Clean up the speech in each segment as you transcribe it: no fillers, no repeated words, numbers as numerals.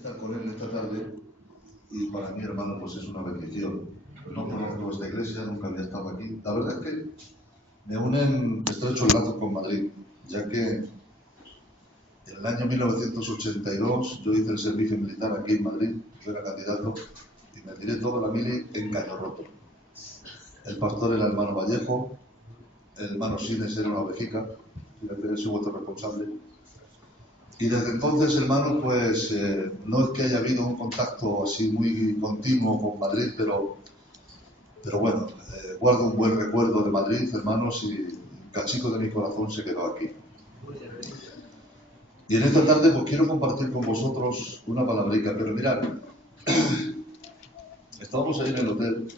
estar con él esta tarde y para mí, hermano, pues es una bendición. No conozco esta iglesia, nunca había estado aquí. La verdad es que me unen estrechos lazos con Madrid, ya que en el año 1982 yo hice el servicio militar aquí en Madrid, yo era candidato y me tiré toda la mili en Caño Roto. El pastor era el hermano Vallejo, el hermano Sines era una ovejica, y soy vuestro responsable. Y desde entonces, hermano, pues no es que haya habido un contacto así muy continuo con Madrid, pero bueno, guardo un buen recuerdo de Madrid, hermanos, y el cachico de mi corazón se quedó aquí. Y en esta tarde pues quiero compartir con vosotros una palabrica, pero mirad, estábamos ahí en el hotel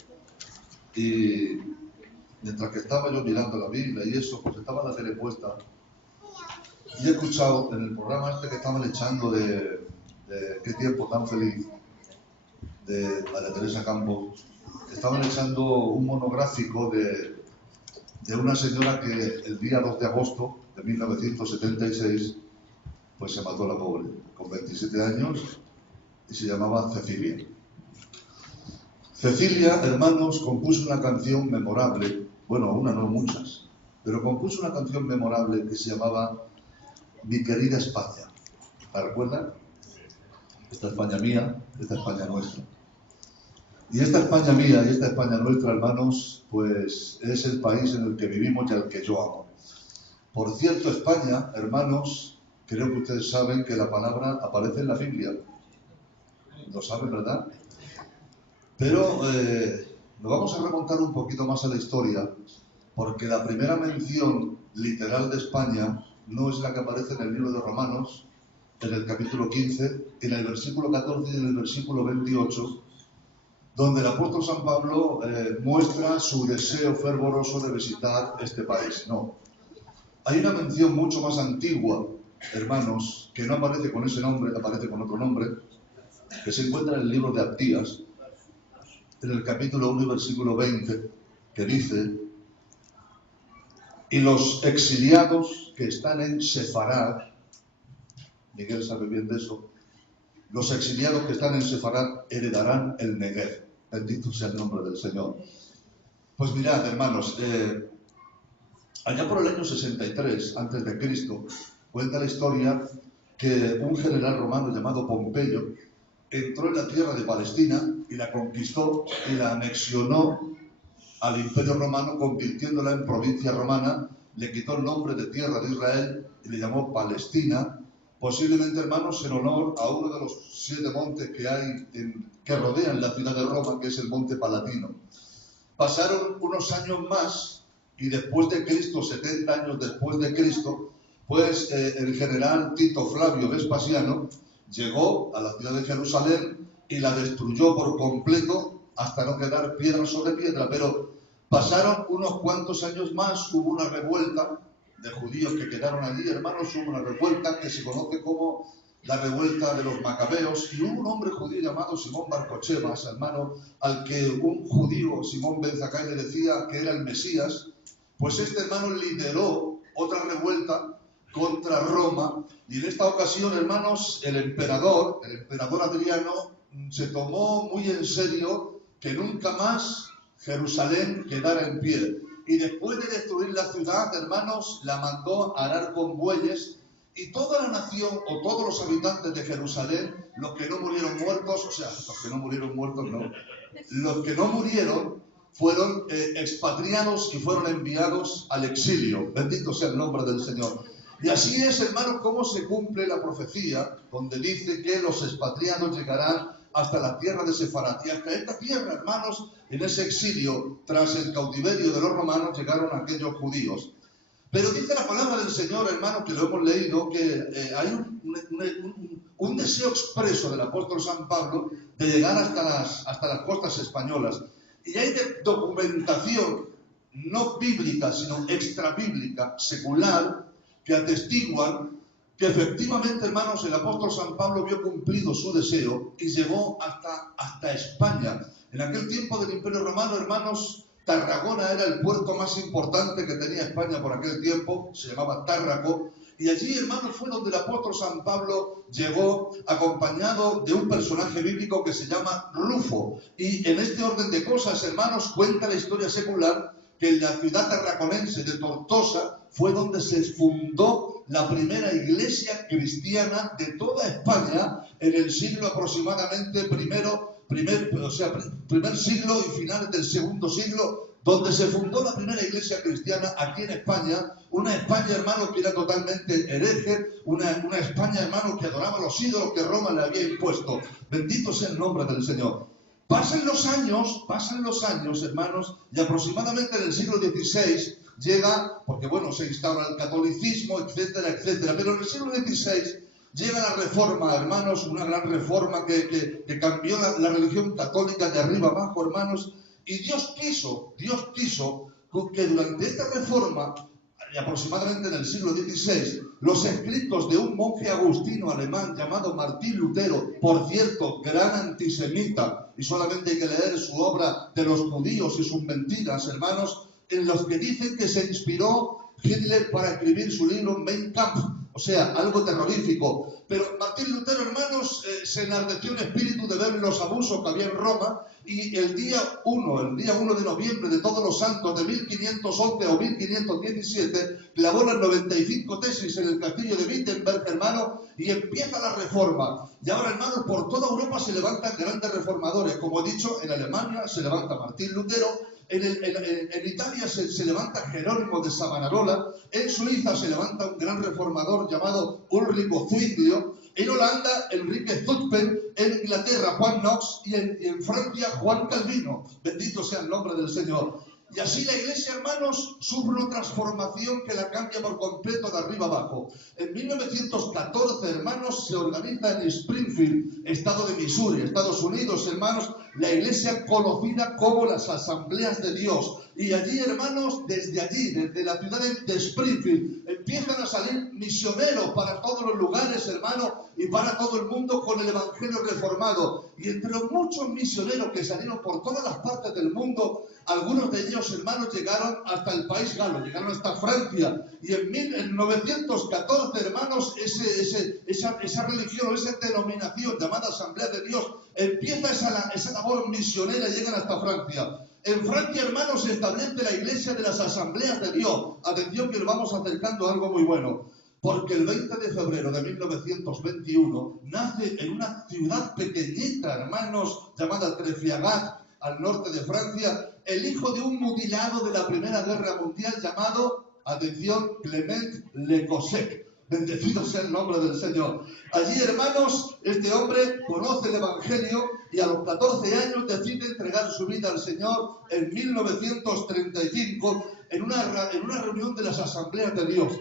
y mientras que estaba yo mirando la Biblia y eso, pues estaba la tele puesta y he escuchado en el programa este que estaban echando de Qué tiempo tan feliz, de María Teresa Campos, estaban echando un monográfico de una señora que el día 2 de agosto de 1976 pues se mató la pobre, con 27 años, y se llamaba Cecilia. Cecilia, hermanos, compuso una canción memorable, bueno, una no, muchas, pero compuso una canción memorable que se llamaba Mi querida España. ¿La recuerdan? Esta España mía, esta España nuestra. Y esta España mía y esta España nuestra, hermanos, pues es el país en el que vivimos y al que yo amo. Por cierto, España, hermanos, creo que ustedes saben que la palabra aparece en la Biblia. Lo saben, ¿verdad? Pero nos vamos a remontar un poquito más a la historia, porque la primera mención literal de España no es la que aparece en el libro de Romanos, en el capítulo 15, en el versículo 14 y en el versículo 28, donde el apóstol San Pablo muestra su deseo fervoroso de visitar este país. No. Hay una mención mucho más antigua, hermanos, que no aparece con ese nombre, aparece con otro nombre, que se encuentra en el libro de Abdías, en el capítulo 1 y versículo 20, que dice: y los exiliados que están en Sefarad, Miguel sabe bien de eso, los exiliados que están en Sefarad heredarán el Negev. Bendito sea el nombre del Señor. Pues mirad, hermanos, allá por el año 63 a.C., cuenta la historia que un general romano llamado Pompeyo entró en la tierra de Palestina y la conquistó y la anexionó al Imperio Romano, convirtiéndola en provincia romana, le quitó el nombre de tierra de Israel y le llamó Palestina, posiblemente, hermanos, en honor a uno de los 7 montes que hay que rodean la ciudad de Roma, que es el Monte Palatino. Pasaron unos años más y después de Cristo, 70 años después de Cristo, pues el general Tito Flavio Vespasiano llegó a la ciudad de Jerusalén y la destruyó por completo hasta no quedar piedra sobre piedra. Pero pasaron unos cuantos años más, hubo una revuelta de judíos que quedaron allí, hermanos, hubo una revuelta que se conoce como la revuelta de los macabeos, y hubo un hombre judío llamado Simón Bar Cochebas, hermano, al que un judío, Simón Ben Zakai, le decía que era el Mesías. Pues este hermano lideró otra revuelta contra Roma, y en esta ocasión, hermanos, el emperador Adriano se tomó muy en serio que nunca más Jerusalén quedara en pie. Y después de destruir la ciudad, hermanos, la mandó a arar con bueyes, y toda la nación, o todos los habitantes de Jerusalén, los que no murieron muertos, o sea, los que no murieron muertos no, los que no murieron fueron expatriados y fueron enviados al exilio. Bendito sea el nombre del Señor. Y así es, hermanos, cómo se cumple la profecía, donde dice que los expatriados llegarán hasta la tierra de Sefarad. Y hasta esta tierra, hermanos, en ese exilio, tras el cautiverio de los romanos, llegaron aquellos judíos. Pero dice la palabra del Señor, hermanos, que lo hemos leído, que hay un deseo expreso del apóstol San Pablo de llegar hasta las costas españolas. Y hay documentación no bíblica, sino extrabíblica, secular, que atestiguan que efectivamente, hermanos, el apóstol San Pablo vio cumplido su deseo y llegó hasta España. En aquel tiempo del Imperio Romano, hermanos, Tarragona era el puerto más importante que tenía España por aquel tiempo, se llamaba Tárraco, Y allí, hermanos, fue donde el apóstol San Pablo llegó acompañado de un personaje bíblico que se llama Rufo. Y en este orden de cosas, hermanos, cuenta la historia secular que en la ciudad tarraconense de Tortosa fue donde se fundó la primera iglesia cristiana de toda España en el siglo aproximadamente primer siglo y finales del segundo siglo, donde se fundó la primera iglesia cristiana aquí en España, una España, hermanos, que era totalmente hereje, una España, hermanos, que adoraba los ídolos que Roma le había impuesto. Bendito sea el nombre del Señor. Pasan los años, hermanos, y aproximadamente en el siglo XVI llega, porque bueno, se instaura el catolicismo, etcétera, etcétera, pero en el siglo XVI llega la reforma, hermanos, una gran reforma que cambió la religión católica de arriba abajo, hermanos, y Dios quiso que durante esta reforma, aproximadamente en el siglo XVI, los escritos de un monje agustino alemán llamado Martín Lutero, por cierto, gran antisemita, y solamente hay que leer su obra de los judíos y sus mentiras, hermanos, en los que dicen que se inspiró Hitler para escribir su libro Mein Kampf, o sea, algo terrorífico. Pero Martín Lutero, hermanos, se enardeció en espíritu de ver los abusos que había en Roma, y el día 1 de noviembre de Todos los Santos de 1511 o 1517, clavó las 95 tesis en el castillo de Wittenberg, hermano, y empieza la reforma. Y ahora, hermanos, por toda Europa se levantan grandes reformadores. Como he dicho, en Alemania se levanta Martín Lutero, en Italia se levanta Jerónimo de Savonarola, en Suiza se levanta un gran reformador llamado Ulrico Zwinglio, en Holanda Enrique Zutphen, en Inglaterra Juan Knox y en Francia Juan Calvino. Bendito sea el nombre del Señor. Y así la iglesia, hermanos, sufre una transformación que la cambia por completo de arriba abajo. En 1914, hermanos, se organiza en Springfield, estado de Missouri, Estados Unidos, hermanos, la iglesia conocida como las Asambleas de Dios. Y allí, hermanos, desde la ciudad de Springfield, empiezan a salir misioneros para todos los lugares, hermanos, y para todo el mundo con el evangelio reformado. Y entre los muchos misioneros que salieron por todas las partes del mundo, algunos de ellos, hermanos, llegaron hasta el país galo, llegaron hasta Francia. Y en 1914, hermanos, esa religión, esa denominación llamada Asamblea de Dios, empieza esa labor misionera y llegan hasta Francia. En Francia, hermanos, se establece la iglesia de las Asambleas de Dios. Atención, que nos vamos acercando a algo muy bueno. Porque el 20 de febrero de 1921 nace en una ciudad pequeñita, hermanos, llamada Trefiagat, al norte de Francia, el hijo de un mutilado de la Primera Guerra Mundial llamado, atención, Clement Lecossec. Bendecido sea el nombre del Señor. Allí, hermanos, este hombre conoce el Evangelio y a los 14 años decide entregar su vida al Señor en 1935 en una reunión de las Asambleas de Dios.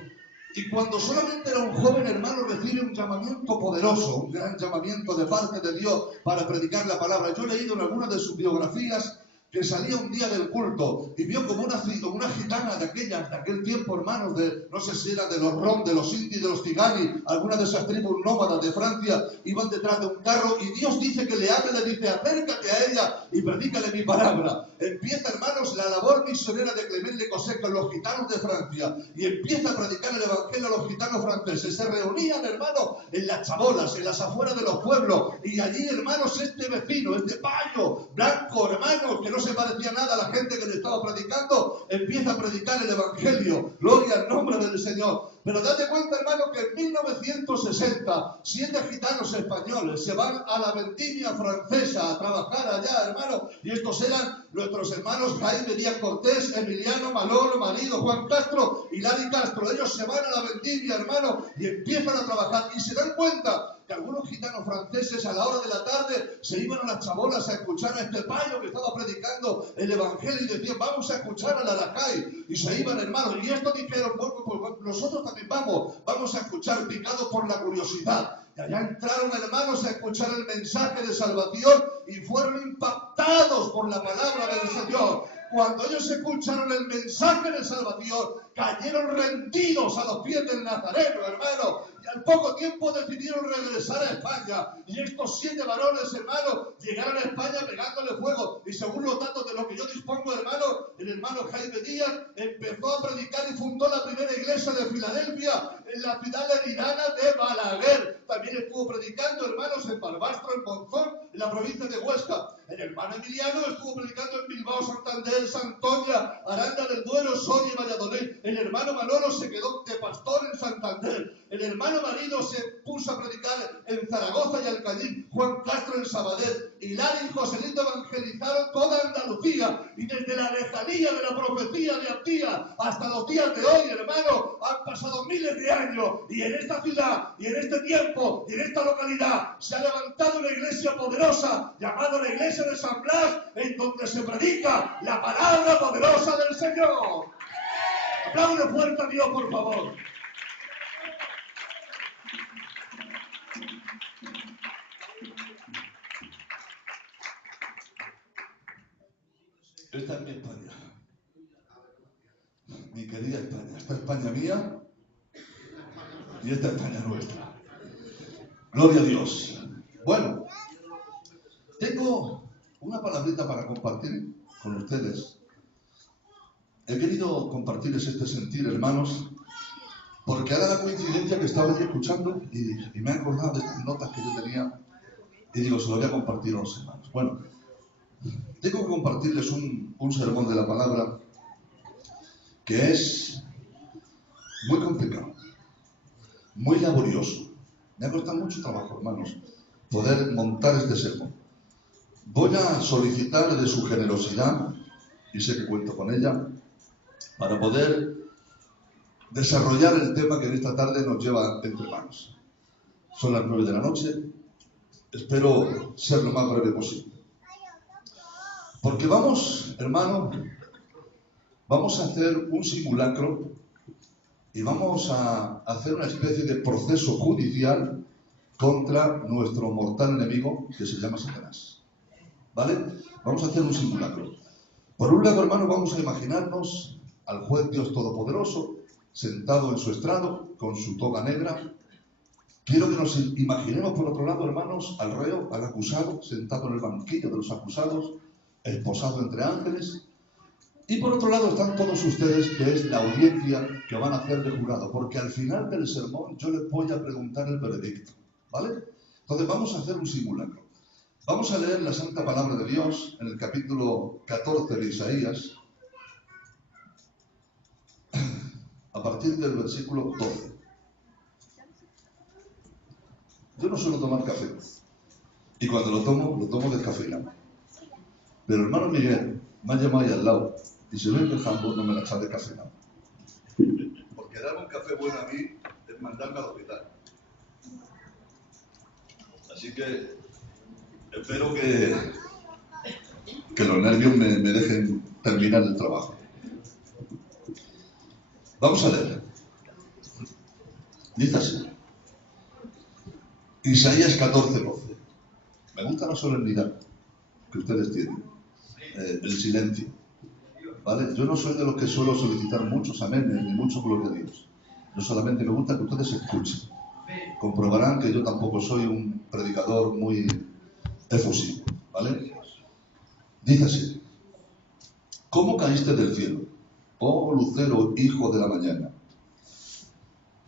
Y cuando solamente era un joven, hermano, recibe un llamamiento poderoso, un gran llamamiento de parte de Dios para predicar la palabra. Yo he leído en algunas de sus biografías que salía un día del culto y vio como una gitana de aquel tiempo, hermanos, no sé si era de los rom, de los indios, de los tigani, algunas de esas tribus nómadas de Francia, iban detrás de un carro y Dios dice que le habla, le dice, acércate a ella y predícale mi palabra. Empieza, hermanos, la labor misionera de Clement Lecossec con los gitanos de Francia y empieza a predicar el evangelio a los gitanos franceses. Se reunían, hermanos, en las chabolas, en las afueras de los pueblos, y allí, hermanos, este vecino, este payo blanco, hermanos, que no se parecía nada a la gente que le estaba predicando, empieza a predicar el evangelio. Gloria al nombre del Señor. Pero date cuenta, hermano, que en 1960 7 gitanos españoles se van a la vendimia francesa a trabajar allá, hermano, y estos eran nuestros hermanos Jaime Díaz Cortés, Emiliano Malolo, marido Juan Castro y Lali Castro. Ellos se van a la vendimia, hermano, y empiezan a trabajar y se dan cuenta que algunos gitanos franceses a la hora de la tarde se iban a las chabolas a escuchar a este payo que estaba predicando el evangelio y decían, vamos a escuchar a la Lacay, y se iban, hermanos, y esto dijeron, pues nosotros también vamos a escuchar, picados por la curiosidad. Y allá entraron, hermanos, a escuchar el mensaje de salvación y fueron impactados por la palabra del Señor. Cuando ellos escucharon el mensaje de salvación, cayeron rendidos a los pies del Nazareno, hermano. y al poco tiempo decidieron regresar a España. Y estos 7 varones, hermano, llegaron a España pegándole fuego. Y según los datos de lo que yo dispongo, hermano, el hermano Jaime Díaz empezó a predicar y fundó la primera iglesia de Filadelfia, en la ciudad leridana de Balaguer. También estuvo predicando, hermanos, en Barbastro, en Monzón, en la provincia de Huesca. El hermano Emiliano estuvo predicando en Bilbao, Santander, Santoña, Aranda del Duero, Soria y Valladolid. El hermano Manolo se quedó de pastor en Santander. El hermano Marino se puso a predicar en Zaragoza y Alcañiz. Juan Castro en Sabadell. Hilario y Joselito evangelizaron toda Andalucía. Y desde la lejanía de la profecía de Antía hasta los días de hoy, hermano, han pasado miles de años. Y en esta ciudad, y en este tiempo, y en esta localidad, se ha levantado una iglesia poderosa llamada la Iglesia de San Blas, en donde se predica la palabra poderosa del Señor. Aplaude fuerte a Dios, por favor. Esta es mi España, mi querida España. Esta España mía y esta España nuestra. Gloria a Dios. Bueno, tengo una palabrita para compartir con ustedes. He querido compartirles este sentir, hermanos, porque ahora la coincidencia que estaba aquí escuchando y me he acordado de estas notas que yo tenía y digo, se lo voy a compartir a los hermanos. Bueno, tengo que compartirles un sermón de la palabra que es muy complicado, muy laborioso. Me ha costado mucho trabajo, hermanos, poder montar este sermón. Voy a solicitar de su generosidad, y sé que cuento con ella, para poder desarrollar el tema que en esta tarde nos lleva entre manos. Son las 9 de la noche, espero ser lo más breve posible. Porque vamos, hermano, vamos a hacer un simulacro y vamos a hacer una especie de proceso judicial contra nuestro mortal enemigo que se llama Satanás. ¿Vale? Vamos a hacer un simulacro. Por un lado, hermano, vamos a imaginarnos al juez Dios Todopoderoso sentado en su estrado con su toga negra. Quiero que nos imaginemos, por otro lado, hermanos, al reo, al acusado, sentado en el banquillo de los acusados, esposado entre ángeles. Y por otro lado están todos ustedes, que es la audiencia que van a hacer de jurado, porque al final del sermón yo les voy a preguntar el veredicto, ¿vale? Entonces vamos a hacer un simulacro. Vamos a leer la Santa Palabra de Dios en el capítulo 14 de Isaías, a partir del versículo 12. Yo no suelo tomar café, y cuando lo tomo descafeinado. Pero hermano Miguel me ha llamado ahí al lado, y si ven que el jambo no me la echa descafeinado. Porque darme un café bueno a mí es mandarme al hospital. Así que espero que los nervios me dejen terminar el trabajo. Vamos a leer. Dice así. Isaías 14:12. Me gusta la solemnidad que ustedes tienen. El silencio. ¿Vale? Yo no soy de los que suelo solicitar muchos amenes ni mucho gloria a Dios. Yo solamente me gusta que ustedes escuchen. Comprobarán que yo tampoco soy un predicador muy efusivo. ¿Vale? Dice así. ¿Cómo caíste del cielo, oh lucero, hijo de la mañana?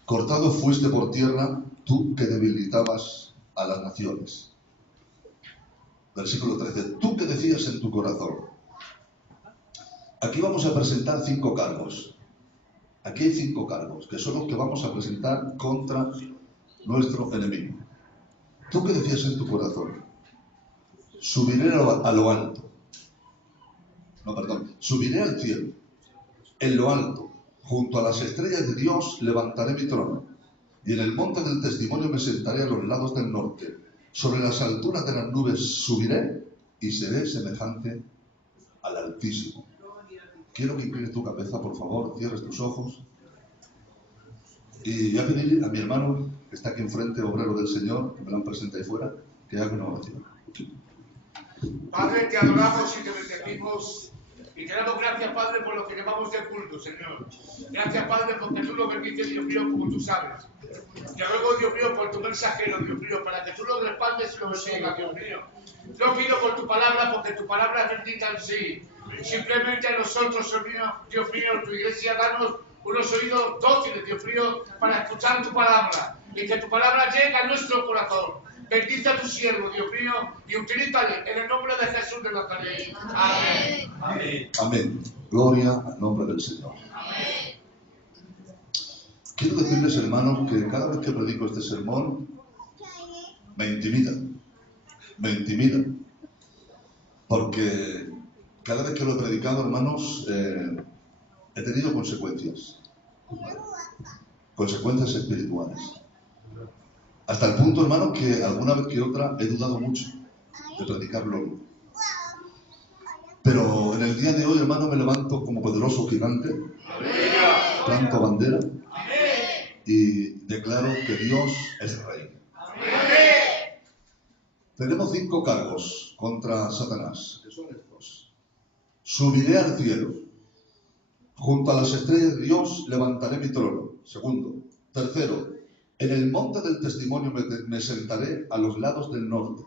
Cortado fuiste por tierra, tú que debilitabas a las naciones. Versículo 13. Tú que decías en tu corazón. Aquí vamos a presentar 5 cargos. Aquí hay 5 cargos, que son los que vamos a presentar contra nuestro enemigo. Tú que decías en tu corazón. Subiré a lo alto. Subiré al cielo. En lo alto, junto a las estrellas de Dios, levantaré mi trono. Y en el monte del testimonio me sentaré a los lados del norte. Sobre las alturas de las nubes subiré y seré semejante al Altísimo. Quiero que inclines tu cabeza, por favor, cierres tus ojos. Y voy a pedir a mi hermano, que está aquí enfrente, obrero del Señor, que me lo han presentado ahí fuera, que haga una oración. Padre, te adoramos y te bendecimos Y te damos gracias, Padre, por lo que llevamos de culto, Señor. Gracias, Padre, porque tú lo permites, Dios mío, como tú sabes. Te ruego, Dios mío, por tu mensajero, Dios mío, para que tú lo respaldes y lo bendigas, Dios mío. Yo pido por tu palabra, porque tu palabra es bendita en sí. Simplemente a nosotros, Dios mío, tu iglesia, danos unos oídos dóciles, Dios mío, para escuchar tu palabra. Y que tu palabra llegue a nuestro corazón. Bendice a tu siervo, Dios mío, y utilízale en el nombre de Jesús de Nazaret. Amén. Amén. Amén. Gloria al nombre del Señor. Amén. Quiero decirles, hermanos, que cada vez que predico este sermón, me intimida. Me intimida. Porque cada vez que lo he predicado, hermanos, he tenido consecuencias. Consecuencias espirituales. Hasta el punto, hermano, que alguna vez que otra he dudado mucho de predicarlo. Pero en el día de hoy, hermano, me levanto como poderoso gigante, planto bandera y declaro que Dios es Rey. Tenemos 5 cargos contra Satanás, que son estos. Subiré al cielo. Junto a las estrellas de Dios levantaré mi trono. Segundo. Tercero. En el monte del testimonio me sentaré a los lados del norte.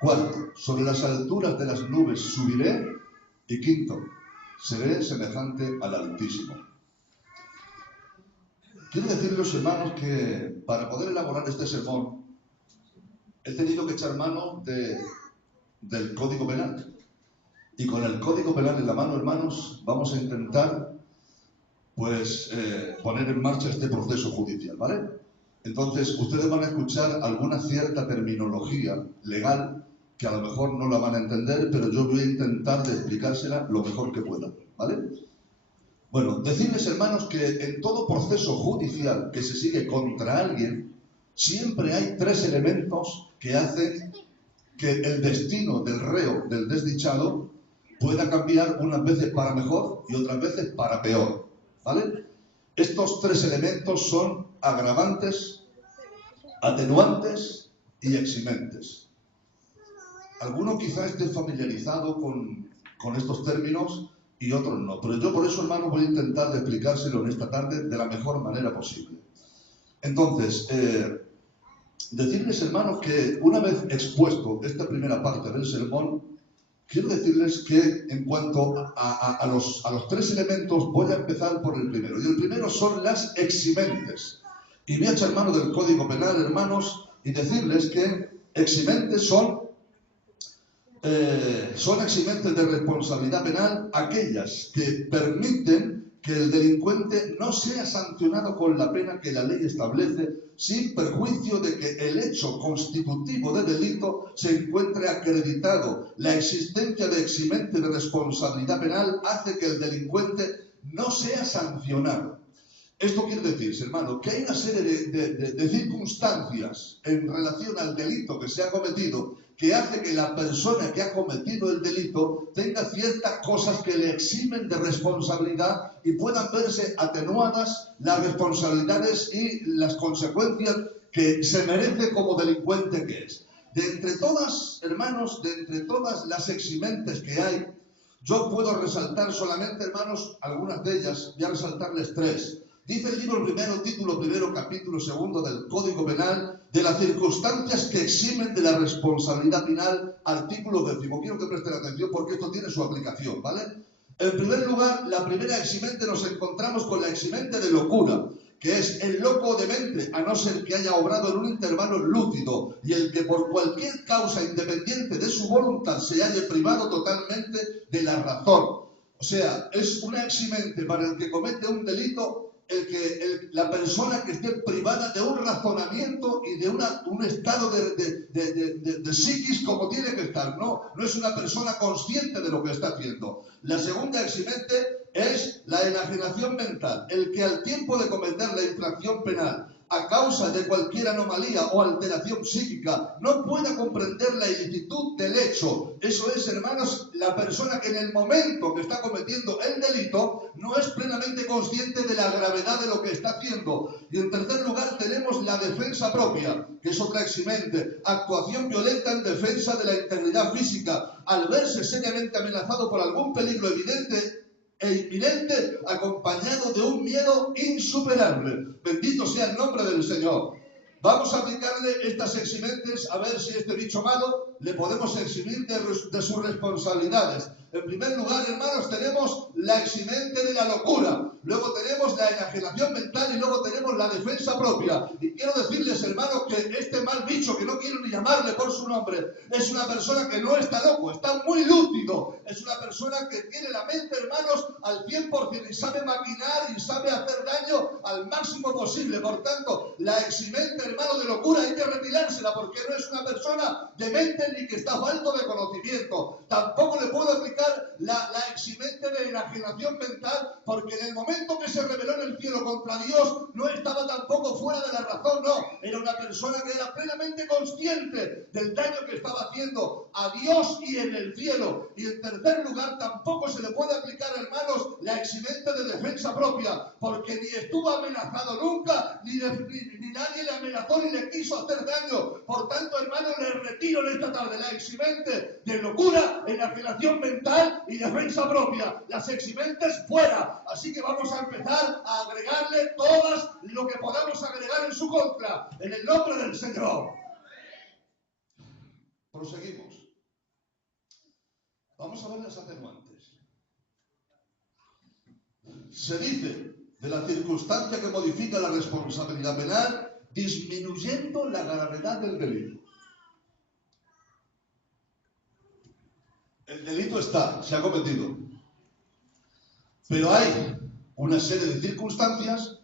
Cuarto, sobre las alturas de las nubes subiré. Y quinto, seré semejante al Altísimo. Quiero decirles, hermanos, que para poder elaborar este sermón he tenido que echar mano del Código Penal. Y con el Código Penal en la mano, hermanos, vamos a intentar poner en marcha este proceso judicial, ¿vale? Entonces, ustedes van a escuchar alguna cierta terminología legal que a lo mejor no la van a entender, pero yo voy a intentar de explicársela lo mejor que pueda, ¿vale? Bueno, decirles, hermanos, que en todo proceso judicial que se sigue contra alguien, siempre hay 3 elementos que hacen que el destino del reo, del desdichado, pueda cambiar unas veces para mejor y otras veces para peor, ¿vale? Estos 3 elementos son agravantes, atenuantes y eximentes. Alguno quizá esté familiarizado con estos términos y otros no, pero yo por eso, hermano, voy a intentar de explicárselo en esta tarde de la mejor manera posible. Entonces, decirles, hermanos, que una vez expuesto esta primera parte del sermón, quiero decirles que en cuanto a los 3 elementos, voy a empezar por el primero. Y el primero son las eximentes. Y voy a echar mano del Código Penal, hermanos, y decirles que eximentes son eximentes de responsabilidad penal aquellas que permiten que el delincuente no sea sancionado con la pena que la ley establece, sin perjuicio de que el hecho constitutivo de delito se encuentre acreditado. La existencia de eximente de responsabilidad penal hace que el delincuente no sea sancionado. Esto quiere decir, hermano, que hay una serie de circunstancias en relación al delito que se ha cometido que hace que la persona que ha cometido el delito tenga ciertas cosas que le eximen de responsabilidad y puedan verse atenuadas las responsabilidades y las consecuencias que se merece como delincuente que es. De entre todas, hermanos, de entre todas las eximentes que hay, yo puedo resaltar solamente, hermanos, algunas de ellas, voy a resaltarles 3. Dice el libro primero, título primero, capítulo 2 del Código Penal, de las circunstancias que eximen de la responsabilidad penal, artículo 10. Quiero que presten atención porque esto tiene su aplicación, ¿vale? En primer lugar, la primera eximente nos encontramos con la eximente de locura, que es el loco demente, a no ser que haya obrado en un intervalo lúcido, y el que por cualquier causa independiente de su voluntad se haya privado totalmente de la razón. O sea, es una eximente para el que comete un delito, la persona que esté privada de un razonamiento y de un estado de psiquis como tiene que estar. No es una persona consciente de lo que está haciendo. La segunda eximente es la enajenación mental. El que al tiempo de cometer la infracción penal a causa de cualquier anomalía o alteración psíquica, no pueda comprender la ilicitud del hecho. Eso es, hermanos, la persona que en el momento que está cometiendo el delito no es plenamente consciente de la gravedad de lo que está haciendo. Y en tercer lugar tenemos la defensa propia, que es otra eximente, actuación violenta en defensa de la integridad física, al verse seriamente amenazado por algún peligro evidente e inminente, acompañado de un miedo insuperable. Bendito sea el nombre del Señor. Vamos a aplicarle estas eximentes a ver si este bicho malo le podemos eximir de sus responsabilidades. En primer lugar, hermanos, tenemos la eximente de la locura. Luego tenemos la enajenación mental y luego tenemos la defensa propia. Y quiero decirles, hermanos, que este mal bicho, que no quiero ni llamarle por su nombre, es una persona que no está loco, está muy lúcido. Es una persona que tiene la mente, hermanos, al 100% y sabe maquinar y sabe hacer daño al máximo posible. Por tanto, la eximente, hermano, de locura hay que retirársela, porque no es una persona demente ni que está falto de conocimiento. Tampoco le puedo aplicar la eximente de enajenación mental, porque en el momento que se rebeló en el cielo contra Dios no estaba tampoco fuera de la razón, no, era una persona que era plenamente consciente del daño que estaba haciendo a Dios y en el cielo. Y en tercer lugar, tampoco se le puede aplicar, hermanos, la eximente de defensa propia, porque ni estuvo amenazado nunca, ni nadie le amenazó ni le quiso hacer daño. Por tanto, hermanos, le retiro en esta tarde la eximente de locura, enajenación mental y defensa propia. Las eximentes fuera. Así que vamos a empezar a agregarle todas lo que podamos agregar en su contra, en el nombre del Señor. Proseguimos. Vamos a ver las atenuantes. Se dice de la circunstancia que modifica la responsabilidad penal disminuyendo la gravedad del delito. El delito está, se ha cometido, pero hay una serie de circunstancias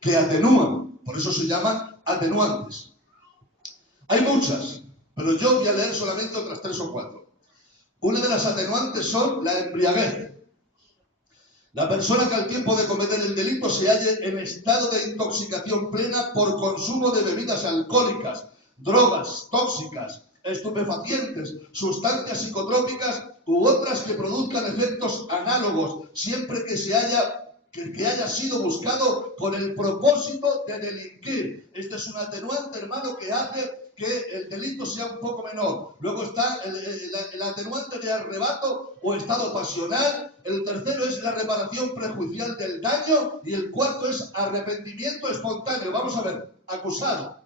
que atenúan, por eso se llaman atenuantes. Hay muchas, pero yo voy a leer solamente otras 3 o 4. Una de las atenuantes son la embriaguez. La persona que al tiempo de cometer el delito se halle en estado de intoxicación plena por consumo de bebidas alcohólicas, drogas tóxicas, estupefacientes, sustancias psicotrópicas u otras que produzcan efectos análogos, siempre que haya sido buscado con el propósito de delinquir. Este es un atenuante, hermano, que hace que el delito sea un poco menor. Luego está el atenuante de arrebato o estado pasional. El tercero es la reparación prejuicial del daño. Y el cuarto es arrepentimiento espontáneo. Vamos a ver, acusado.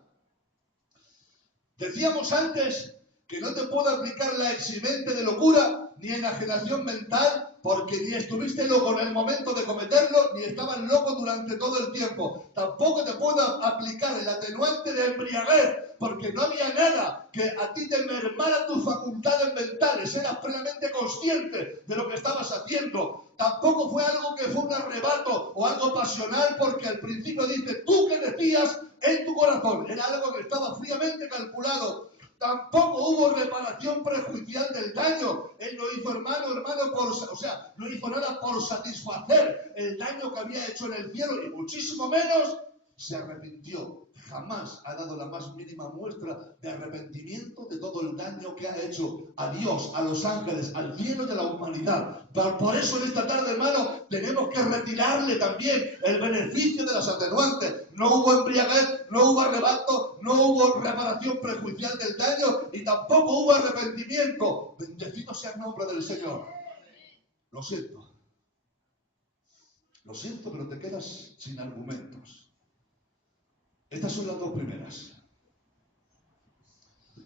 Decíamos antes que no te puedo aplicar la eximente de locura ni enajenación mental, porque ni estuviste loco en el momento de cometerlo, ni estabas loco durante todo el tiempo. Tampoco te puedo aplicar el atenuante de embriaguez, porque no había nada que a ti te mermara tus facultades mentales. Eras plenamente consciente de lo que estabas haciendo. Tampoco fue algo que fue un arrebato o algo pasional, porque al principio dice, tú que decías en tu corazón. Era algo que estaba fríamente calculado. Tampoco hubo reparación prejuicial del daño. Él no hizo, no hizo nada por satisfacer el daño que había hecho en el cielo, y muchísimo menos se arrepintió. Jamás ha dado la más mínima muestra de arrepentimiento de todo el daño que ha hecho a Dios, a los ángeles, al cielo y a la humanidad. Por eso en esta tarde, hermano, tenemos que retirarle también el beneficio de las atenuantes. No hubo embriaguez, no hubo arrebato, no hubo reparación prejuicial del daño y tampoco hubo arrepentimiento. Bendecido sea el nombre del Señor. Lo siento, pero te quedas sin argumentos. Estas son las 2 primeras.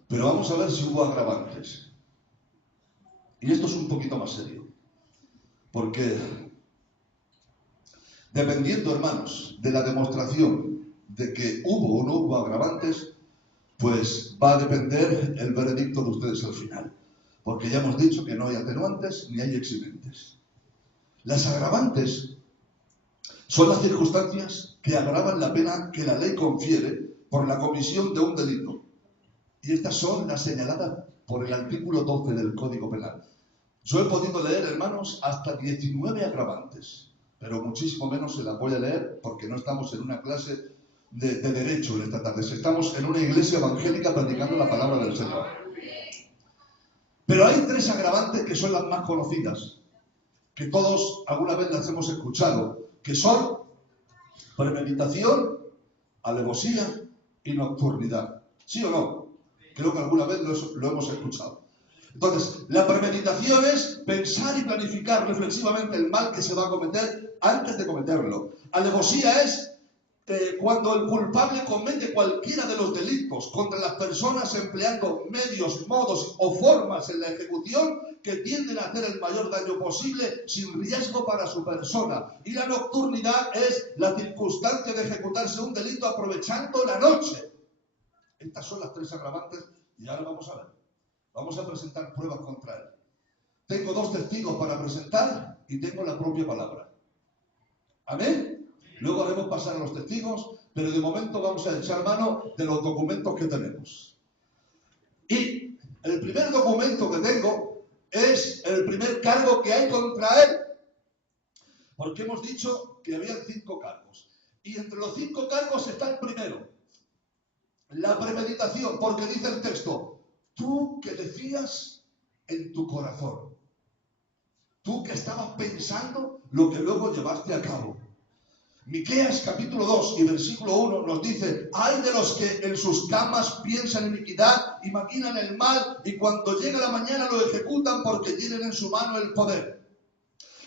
Pero vamos a ver si hubo agravantes. Y esto es un poquito más serio. Porque dependiendo, hermanos, de la demostración de que hubo o no hubo agravantes, pues va a depender el veredicto de ustedes al final. Porque ya hemos dicho que no hay atenuantes ni hay eximentes. Las agravantes son las circunstancias que agravan la pena que la ley confiere por la comisión de un delito. Y estas son las señaladas por el artículo 12 del Código Penal. Yo he podido leer, hermanos, hasta 19 agravantes, pero muchísimo menos se las voy a leer porque no estamos en una clase de derecho en esta tarde. Estamos en una iglesia evangélica predicando la palabra del Señor. Pero hay 3 agravantes que son las más conocidas, que todos alguna vez las hemos escuchado, que son premeditación, alevosía y nocturnidad. ¿Sí o no? Creo que alguna vez lo hemos escuchado. Entonces, la premeditación es pensar y planificar reflexivamente el mal que se va a cometer antes de cometerlo. Alevosía es cuando el culpable comete cualquiera de los delitos contra las personas empleando medios, modos o formas en la ejecución que tienden a hacer el mayor daño posible sin riesgo para su persona. Y la nocturnidad es la circunstancia de ejecutarse un delito aprovechando la noche. Estas son las 3 agravantes y ahora vamos a ver. Vamos a presentar pruebas contra él. Tengo 2 testigos para presentar y tengo la propia palabra. ¿Amén? Luego haremos pasar a los testigos, pero de momento vamos a echar mano de los documentos que tenemos. Y el primer documento que tengo es el primer cargo que hay contra él. Porque hemos dicho que había 5 cargos. Y entre los 5 cargos está el primero. La premeditación, porque dice el texto, tú que decías en tu corazón. Tú que estabas pensando lo que luego llevaste a cabo. Miqueas capítulo 2 y versículo 1 nos dice: hay de los que en sus camas piensan iniquidad y maquinan el mal, y cuando llega la mañana lo ejecutan porque tienen en su mano el poder.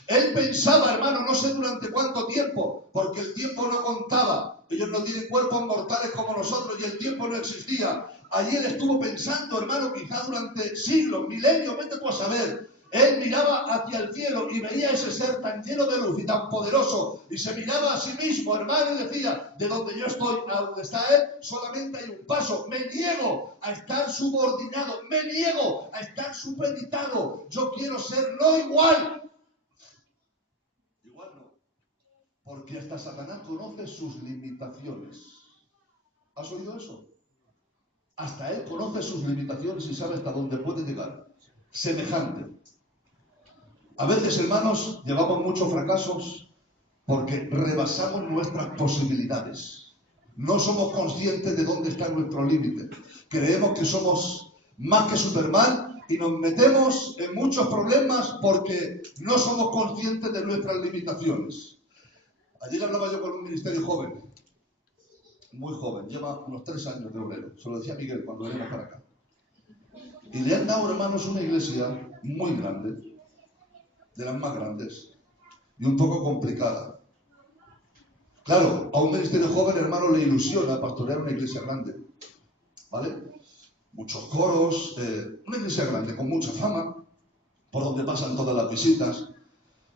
Él pensaba, hermano, no sé durante cuánto tiempo, porque el tiempo no contaba. Ellos no tienen cuerpos mortales como nosotros y el tiempo no existía. Allí él estuvo pensando, hermano, quizá durante siglos, milenios, vete tú a saber. Él miraba hacia el cielo y veía ese ser tan lleno de luz y tan poderoso. Y se miraba a sí mismo, hermano, y decía, de donde yo estoy a donde está él, solamente hay un paso. Me niego a estar subordinado, me niego a estar supeditado. Yo quiero ser no igual. Igual no. Porque hasta Satanás conoce sus limitaciones. ¿Has oído eso? Hasta él conoce sus limitaciones y sabe hasta dónde puede llegar. Semejante. A veces, hermanos, llevamos muchos fracasos porque rebasamos nuestras posibilidades. No somos conscientes de dónde está nuestro límite. Creemos que somos más que Superman y nos metemos en muchos problemas porque no somos conscientes de nuestras limitaciones. Ayer hablaba yo con un ministerio joven, muy joven, lleva unos 3 años de obrero. Se lo decía Miguel cuando venimos para acá. Y le han dado, hermanos, una iglesia muy grande, de las más grandes, y un poco complicada. Claro, a un ministerio joven, hermano, le ilusiona pastorear una iglesia grande, ¿vale? Muchos coros, una iglesia grande, con mucha fama, por donde pasan todas las visitas.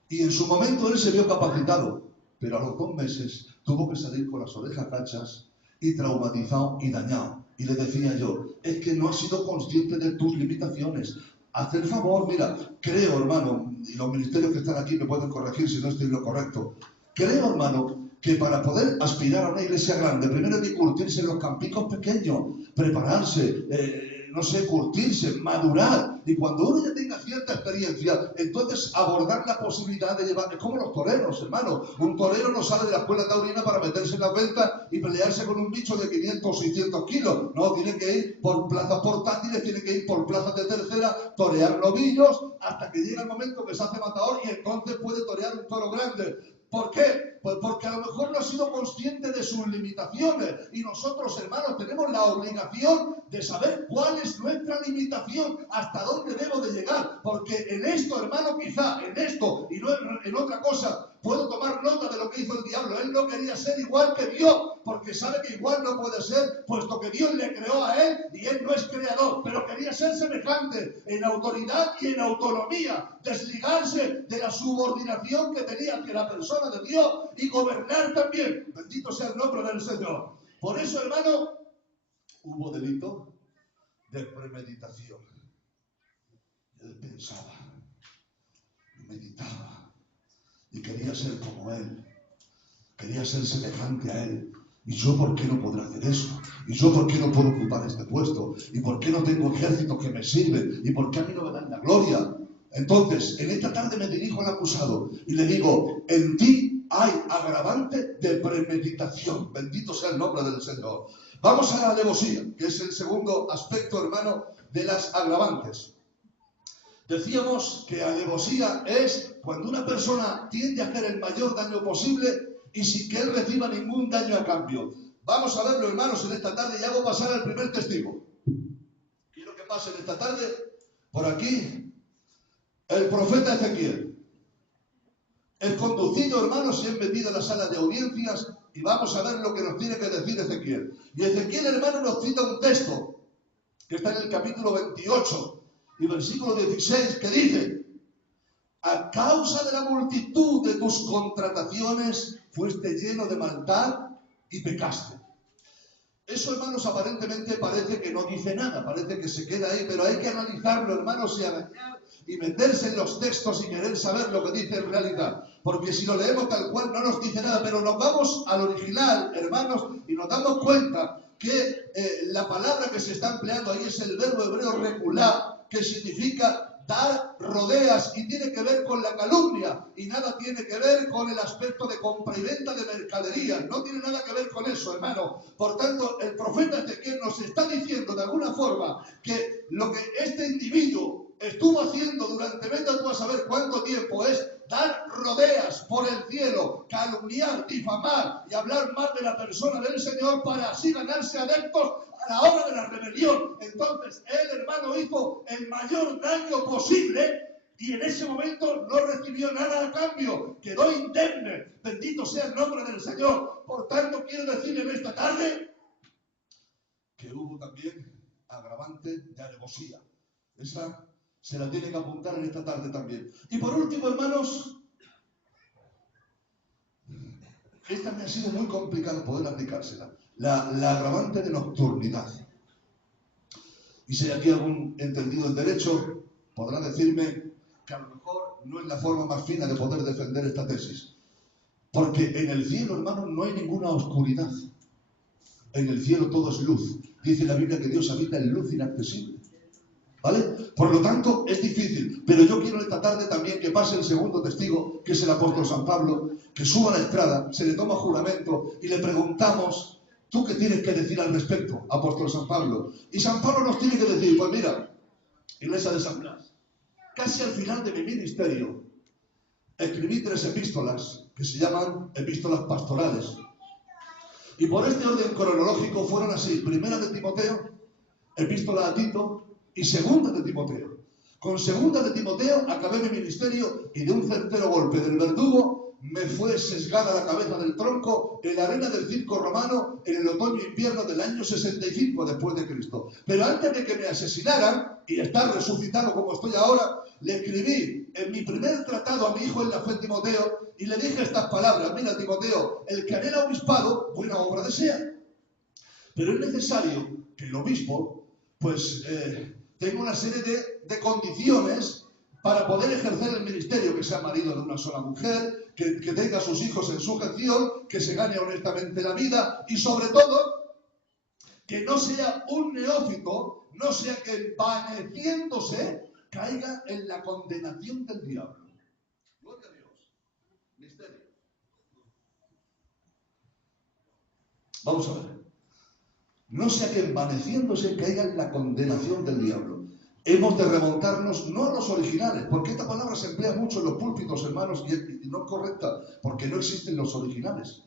Y en su momento él se vio capacitado, pero a los 2 meses tuvo que salir con las orejas gachas y traumatizado y dañado. Y le decía yo, es que no has sido consciente de tus limitaciones. Haz el favor, mira, creo, hermano, y los ministerios que están aquí me pueden corregir si no estoy en lo correcto. Creo, hermano, que para poder aspirar a una iglesia grande, primero hay que curtirse en los campicos pequeños, prepararse, no sé, curtirse, madurar. Y cuando uno ya tenga cierta experiencia, entonces abordar la posibilidad de llevar... Es como los toreros, hermano. Un torero no sale de la escuela taurina para meterse en la venta y pelearse con un bicho de 500 o 600 kilos. No, tiene que ir por plazas portátiles, tiene que ir por plazas de tercera, torear novillos, hasta que llega el momento que se hace matador y entonces puede torear un toro grande. ¿Por qué? Pues porque a lo mejor no ha sido consciente de sus limitaciones. Y nosotros, hermanos, tenemos la obligación de saber cuál es nuestra limitación, hasta dónde debo de llegar. Porque en esto, hermano, quizá, en esto y no en otra cosa, puedo tomar nota de lo que hizo el diablo. Él no quería ser igual que Dios, porque sabe que igual no puede ser, puesto que Dios le creó a él y él no es creador. Pero quería ser semejante en autoridad y en autonomía, desligarse de la subordinación que tenía hacia la persona de Dios y gobernar también. Bendito sea el nombre del Señor. Por eso, hermano, hubo delito de premeditación. Él pensaba, meditaba y quería ser como él, quería ser semejante a él. ¿Y yo por qué no podré hacer eso? ¿Y yo por qué no puedo ocupar este puesto? ¿Y por qué no tengo ejércitos que me sirven? ¿Y por qué a mí no me dan la gloria? Entonces, en esta tarde me dirijo al acusado y le digo, en ti hay agravante de premeditación. Bendito sea el nombre del Señor. Vamos a la alevosía, que es el segundo aspecto, hermano, de las agravantes. Decíamos que alevosía es cuando una persona tiende a hacer el mayor daño posible y sin que él reciba ningún daño a cambio. Vamos a verlo, hermanos, en esta tarde y hago pasar al primer testigo. Quiero que pasen esta tarde por aquí el profeta Ezequiel. Es conducido, hermanos, y es metido en la sala de audiencias y vamos a ver lo que nos tiene que decir Ezequiel. Y Ezequiel, hermano, nos cita un texto que está en el capítulo 28 y versículo 16, que dice: a causa de la multitud de tus contrataciones fuiste lleno de maldad y pecaste. Eso, hermanos, aparentemente parece que no dice nada, parece que se queda ahí, pero hay que analizarlo, hermanos, y arañar y meterse en los textos y querer saber lo que dice en realidad. Porque si lo leemos tal cual no nos dice nada, pero nos vamos al original, hermanos, y nos damos cuenta que la palabra que se está empleando ahí es el verbo hebreo reculá, que significa dar rodeas y tiene que ver con la calumnia y nada tiene que ver con el aspecto de compra y venta de mercaderías, no tiene nada que ver con eso, hermano. Por tanto, el profeta Ezequiel nos está diciendo de alguna forma que lo que este individuo estuvo haciendo durante vete tú a saber cuánto tiempo es dar rodeas por el cielo, calumniar, difamar y hablar mal de la persona del Señor para así ganarse adeptos a la hora de la rebelión. Entonces, el hermano hizo el mayor daño posible y en ese momento no recibió nada a cambio, quedó indemne. Bendito sea el nombre del Señor. Por tanto, quiero decirle en esta tarde que hubo también agravante de alevosía. Esa se la tiene que apuntar en esta tarde también. Y por último, hermanos, esta me ha sido muy complicado poder aplicársela. La agravante de nocturnidad. Y si hay aquí algún entendido en derecho, podrá decirme que a lo mejor no es la forma más fina de poder defender esta tesis. Porque en el cielo, hermanos, no hay ninguna oscuridad. En el cielo todo es luz. Dice la Biblia que Dios habita en luz inaccesible. ¿Vale? Por lo tanto, es difícil. Pero yo quiero esta tarde también que pase el segundo testigo, que es el apóstol San Pablo, que suba a la estrada, se le toma juramento y le preguntamos: ¿tú qué tienes que decir al respecto, apóstol San Pablo? Y San Pablo nos tiene que decir: pues mira, Iglesia de San Blas, casi al final de mi ministerio, escribí 3 epístolas que se llaman epístolas pastorales. Y por este orden cronológico fueron así: primera de Timoteo, epístola a Tito y segunda de Timoteo. Con segunda de Timoteo acabé mi ministerio y de un certero golpe del verdugo me fue sesgada la cabeza del tronco en la arena del circo romano en el otoño-invierno del año 65 después de Cristo. Pero antes de que me asesinaran y estar resucitado como estoy ahora, le escribí en mi primer tratado a mi hijo en la fe, Timoteo, y le dije estas palabras: mira, Timoteo, el que anhela obispado, buena obra desea. Pero es necesario que el obispo, pues, tenga una serie de condiciones para poder ejercer el ministerio, que sea marido de una sola mujer, que tenga a sus hijos en sujeción, que se gane honestamente la vida y sobre todo que no sea un neófito, no sea que envaneciéndose caiga en la condenación del diablo. Gloria a Dios. Misterio. Vamos a ver. No sea que envaneciéndose caiga en la condenación del diablo. Hemos de remontarnos no a los originales, porque esta palabra se emplea mucho en los púlpitos, hermanos, y no es correcta, porque no existen los originales.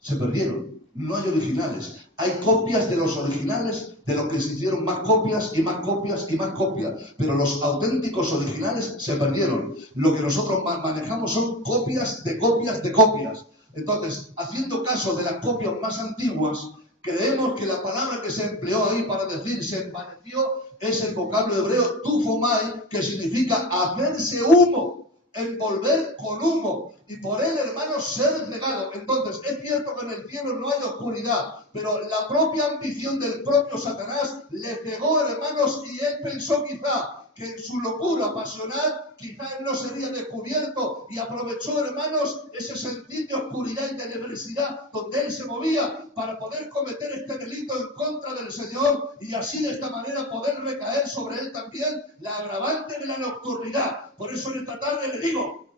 Se perdieron. No hay originales. Hay copias de los originales, de lo que se hicieron más copias y más copias y más copias. Pero los auténticos originales se perdieron. Lo que nosotros manejamos son copias de copias de copias. Entonces, haciendo caso de las copias más antiguas, creemos que la palabra que se empleó ahí para decir se envaneció es el vocablo hebreo tufomai, que significa hacerse humo, envolver con humo, y por él, hermanos, ser cegado. Entonces, es cierto que en el cielo no hay oscuridad, pero la propia ambición del propio Satanás le cegó, hermanos, y él pensó quizá que en su locura pasional quizá él no sería descubierto y aprovechó, hermanos, ese sentir de oscuridad y tenebrosidad donde él se movía para poder cometer este delito en contra del Señor y así de esta manera poder recaer sobre él también también la agravante de la nocturnidad. Por eso en esta tarde le digo,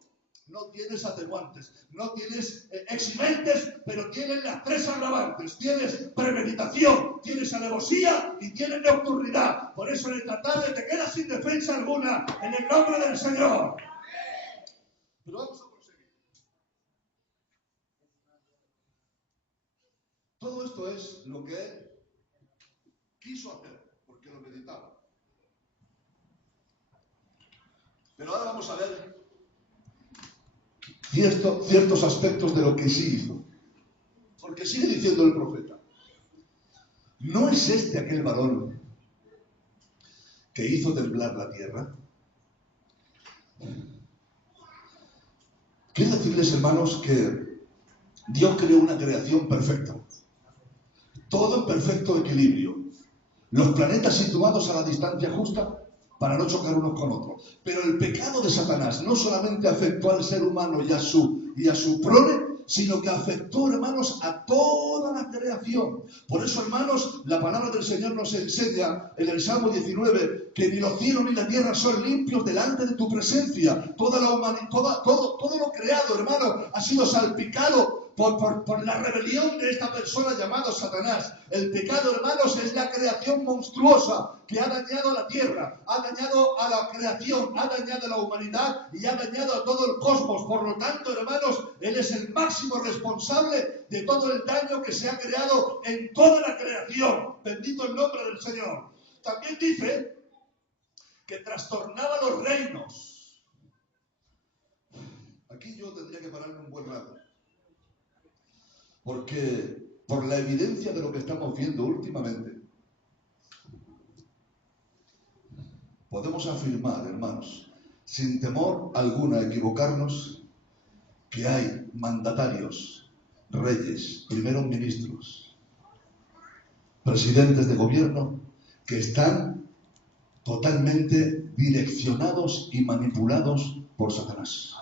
no tienes atenuantes, no tienes eximentes, pero tienes las tres agravantes. Tienes premeditación, tienes alevosía y tienes nocturnidad. Por eso en esta tarde te quedas sin defensa alguna, en el nombre del Señor. Pero vamos a proseguir. Todo esto es lo que él quiso hacer, porque lo meditaba. Pero ahora vamos a ver ciertos aspectos de lo que sí hizo. Porque sigue diciendo el profeta, ¿no es este aquel varón que hizo temblar la tierra? Quiero decirles, hermanos, que Dios creó una creación perfecta. Todo en perfecto equilibrio. Los planetas situados a la distancia justa para no chocar unos con otros. Pero el pecado de Satanás no solamente afectó al ser humano y a su prole, sino que afectó, hermanos, a toda la creación. Por eso, hermanos, la palabra del Señor nos enseña en el Salmo 19 que ni los cielos ni la tierra son limpios delante de tu presencia. Toda la humanidad, todo lo creado, hermanos, ha sido salpicado por la rebelión de esta persona llamada Satanás. El pecado, hermanos, es la creación monstruosa que ha dañado a la tierra, ha dañado a la creación, ha dañado a la humanidad y ha dañado a todo el cosmos. Por lo tanto, hermanos, Él es el máximo responsable de todo el daño que se ha creado en toda la creación. Bendito el nombre del Señor. También dice que trastornaba los reinos. Aquí yo tendría que pararme un buen rato, porque por la evidencia de lo que estamos viendo últimamente, podemos afirmar, hermanos, sin temor alguno a equivocarnos, que hay mandatarios, reyes, primeros ministros, presidentes de gobierno, que están totalmente direccionados y manipulados por Satanás.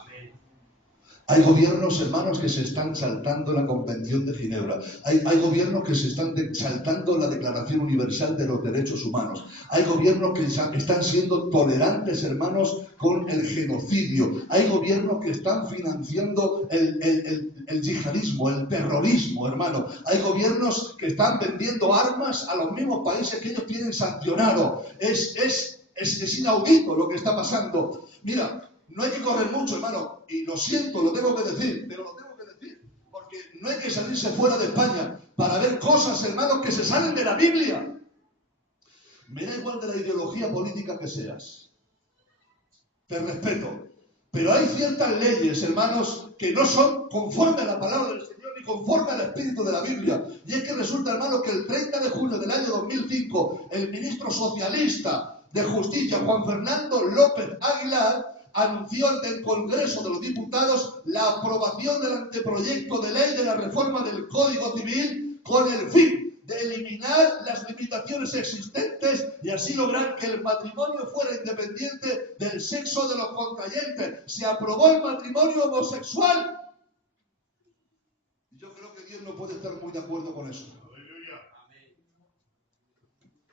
Hay gobiernos, hermanos, que se están saltando la Convención de Ginebra. Hay gobiernos que se están saltando la Declaración Universal de los Derechos Humanos. Hay gobiernos que están siendo tolerantes, hermanos, con el genocidio. Hay gobiernos que están financiando el yihadismo, el terrorismo, hermano. Hay gobiernos que están vendiendo armas a los mismos países que ellos tienen sancionado. Es inaudito lo que está pasando. Mira, no hay que correr mucho, hermano, y lo siento, lo tengo que decir, pero lo tengo que decir, porque no hay que salirse fuera de España para ver cosas, hermanos, que se salen de la Biblia. Me da igual de la ideología política que seas, te respeto, pero hay ciertas leyes, hermanos, que no son conforme a la palabra del Señor ni conforme al espíritu de la Biblia. Y es que resulta, hermanos, que el 30 de junio del año 2005, el ministro socialista de Justicia, Juan Fernando López Aguilar, anunció ante el Congreso de los Diputados la aprobación del anteproyecto de ley de la reforma del Código Civil con el fin de eliminar las limitaciones existentes y así lograr que el matrimonio fuera independiente del sexo de los contrayentes. Se aprobó el matrimonio homosexual. Y yo creo que Dios no puede estar muy de acuerdo con eso.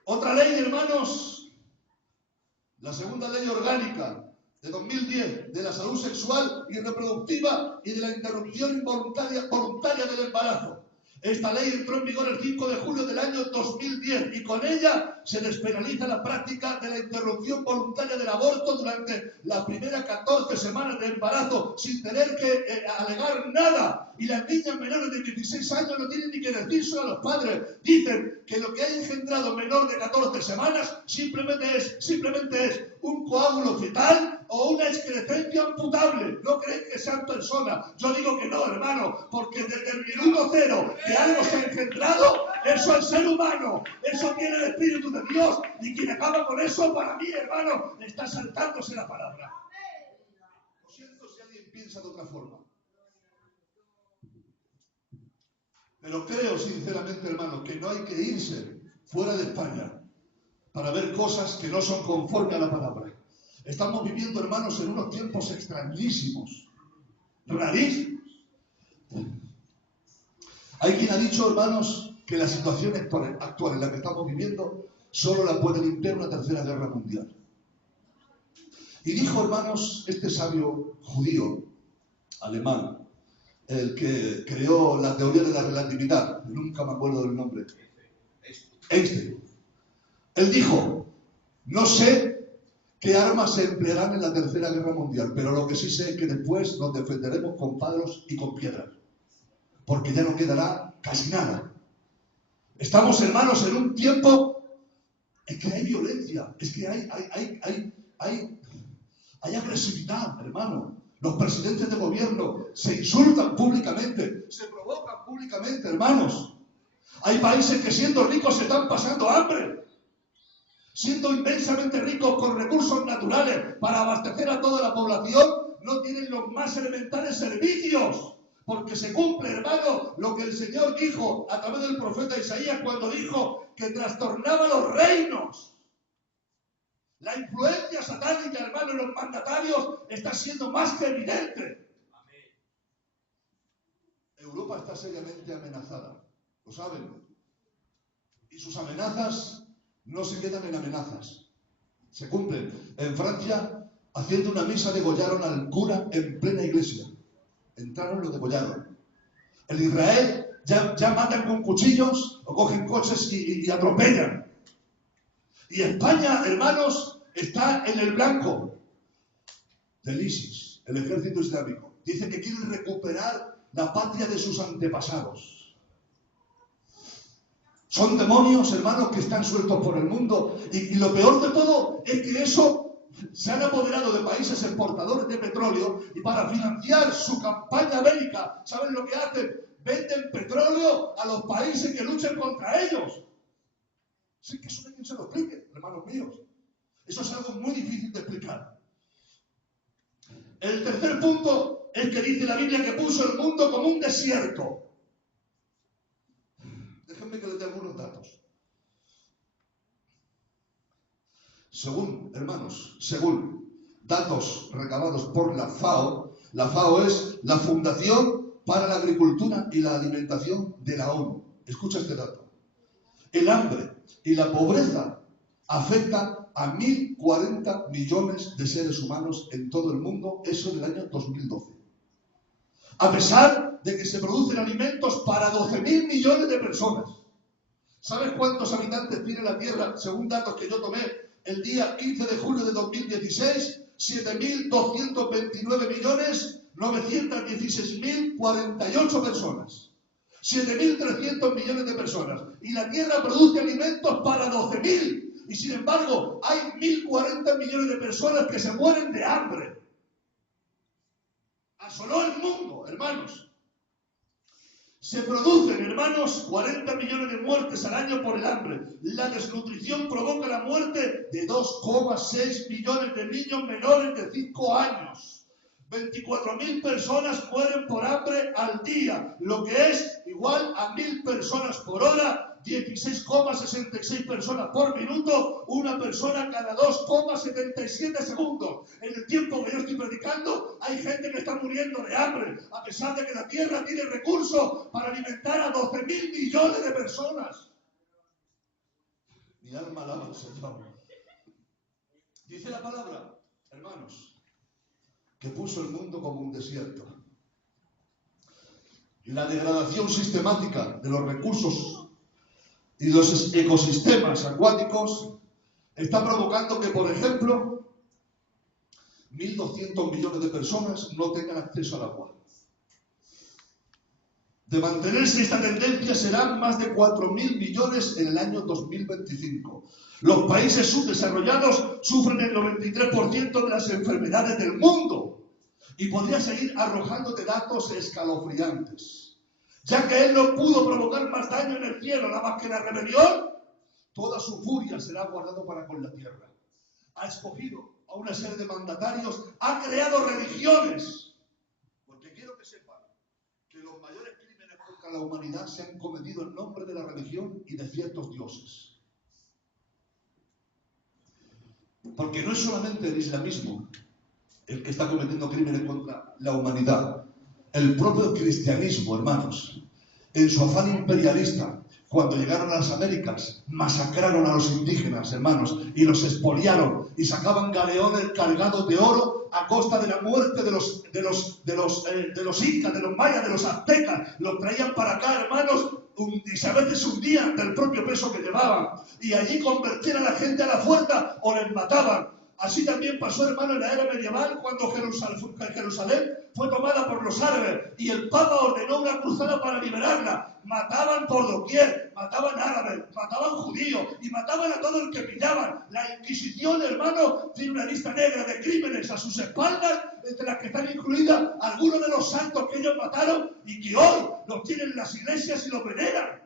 Otra ley, hermanos, la segunda ley orgánica de 2010, de la salud sexual y reproductiva y de la interrupción voluntaria del embarazo. Esta ley entró en vigor el 5 de julio del año 2010 y con ella se despenaliza la práctica de la interrupción voluntaria del aborto durante las primeras 14 semanas de embarazo sin tener que alegar nada. Y las niñas menores de 16 años no tienen ni que decírselo a los padres. Dicen que lo que ha engendrado menor de 14 semanas simplemente es un coágulo fetal o una excrecencia amputable. No creen que sean personas. Yo digo que no, hermano, porque desde el minuto cero que algo se ha engendrado, eso es ser humano. Eso tiene el Espíritu de Dios. Y quien acaba con eso, para mí, hermano, está saltándose la palabra. Lo siento si alguien piensa de otra forma. Pero creo sinceramente, hermano, que no hay que irse fuera de España para ver cosas que no son conforme a la palabra. Estamos viviendo, hermanos, en unos tiempos extrañísimos, rarísimos. Hay quien ha dicho, hermanos, que la situación actual en la que estamos viviendo solo la puede limpiar una tercera guerra mundial. Y dijo, hermanos, este sabio judío, alemán, el que creó la teoría de la relatividad, nunca me acuerdo del nombre, Einstein. Él dijo, no sé qué armas se emplearán en la Tercera Guerra Mundial, pero lo que sí sé es que después nos defenderemos con palos y con piedras, porque ya no quedará casi nada. Estamos, hermanos, en un tiempo en que hay violencia, es que hay agresividad, hermano. Los presidentes de gobierno se insultan públicamente, se provocan públicamente, hermanos. Hay países que siendo ricos se están pasando hambre, siendo inmensamente ricos con recursos naturales para abastecer a toda la población, no tienen los más elementales servicios, porque se cumple, hermano, lo que el Señor dijo a través del profeta Isaías cuando dijo que trastornaba los reinos. La influencia satánica, hermano, en los mandatarios está siendo más que evidente. Europa está seriamente amenazada, lo saben. Y sus amenazas no se quedan en amenazas, se cumplen. En Francia, haciendo una misa, degollaron al cura en plena iglesia. Entraron y lo degollaron. En Israel ya matan con cuchillos o cogen coches y atropellan. Y España, hermanos, está en el blanco del ISIS, el ejército islámico. Dice que quiere recuperar la patria de sus antepasados. Son demonios, hermanos, que están sueltos por el mundo. Y lo peor de todo es que eso se han apoderado de países exportadores de petróleo y para financiar su campaña bélica, ¿saben lo que hacen? Venden petróleo a los países que luchan contra ellos. Sí, que eso no hay quien se lo explique, hermanos míos. Eso es algo muy difícil de explicar. El tercer punto es que dice la Biblia que puso el mundo como un desierto. Déjenme que les dé algunos datos. Según datos recabados por la FAO es la Fundación para la Agricultura y la Alimentación de la ONU. Escucha este dato. El hambre y la pobreza afectan a 1.040 millones de seres humanos en todo el mundo, eso en el año 2012. A pesar de que se producen alimentos para 12.000 millones de personas. ¿Sabes cuántos habitantes tiene la Tierra, según datos que yo tomé el día 15 de julio de 2016? 7.229.916.048 personas. 7.300 millones de personas. Y la Tierra produce alimentos para 12.000. Y sin embargo, hay 1.040 millones de personas que se mueren de hambre. Asoló el mundo, hermanos. Se producen, hermanos, 40 millones de muertes al año por el hambre. La desnutrición provoca la muerte de 2,6 millones de niños menores de 5 años. 24.000 personas mueren por hambre al día, lo que es igual a 1.000 personas por hora, 16,66 personas por minuto, una persona cada 2,77 segundos. En el tiempo que yo estoy predicando, hay gente que está muriendo de hambre, a pesar de que la Tierra tiene recursos para alimentar a 12.000 millones de personas. Mi alma alaba al Señor. Dice la palabra, hermanos, que puso el mundo como un desierto. La degradación sistemática de los recursos y los ecosistemas acuáticos está provocando que, por ejemplo, 1.200 millones de personas no tengan acceso al agua. De mantenerse esta tendencia serán más de 4.000 millones en el año 2025. Los países subdesarrollados sufren el 93% de las enfermedades del mundo. Y podría seguir arrojándote datos escalofriantes. Ya que él no pudo provocar más daño en el cielo, nada más que la rebelión, toda su furia será guardada para con la tierra. Ha escogido a una serie de mandatarios, ha creado religiones. Porque quiero que sepan que los mayores crímenes contra la humanidad se han cometido en nombre de la religión y de ciertos dioses. Porque no es solamente el islamismo el que está cometiendo crímenes contra la humanidad. El propio cristianismo, hermanos, en su afán imperialista, Cuando llegaron a las Américas, masacraron a los indígenas, hermanos, y los expoliaron, y sacaban galeones cargados de oro a costa de la muerte de los incas, de los mayas, de los aztecas. Los traían para acá, hermanos, y a veces hundían del propio peso que llevaban. Y allí convertían a la gente a la fuerza o les mataban. Así también pasó, hermano, en la era medieval, cuando Jerusalén fue tomada por los árabes y el Papa ordenó una cruzada para liberarla. Mataban por doquier, mataban árabes, mataban judíos y mataban a todo el que pillaban. La Inquisición, hermano, tiene una lista negra de crímenes a sus espaldas, entre las que están incluidas algunos de los santos que ellos mataron y que hoy los tienen en las iglesias y los veneran.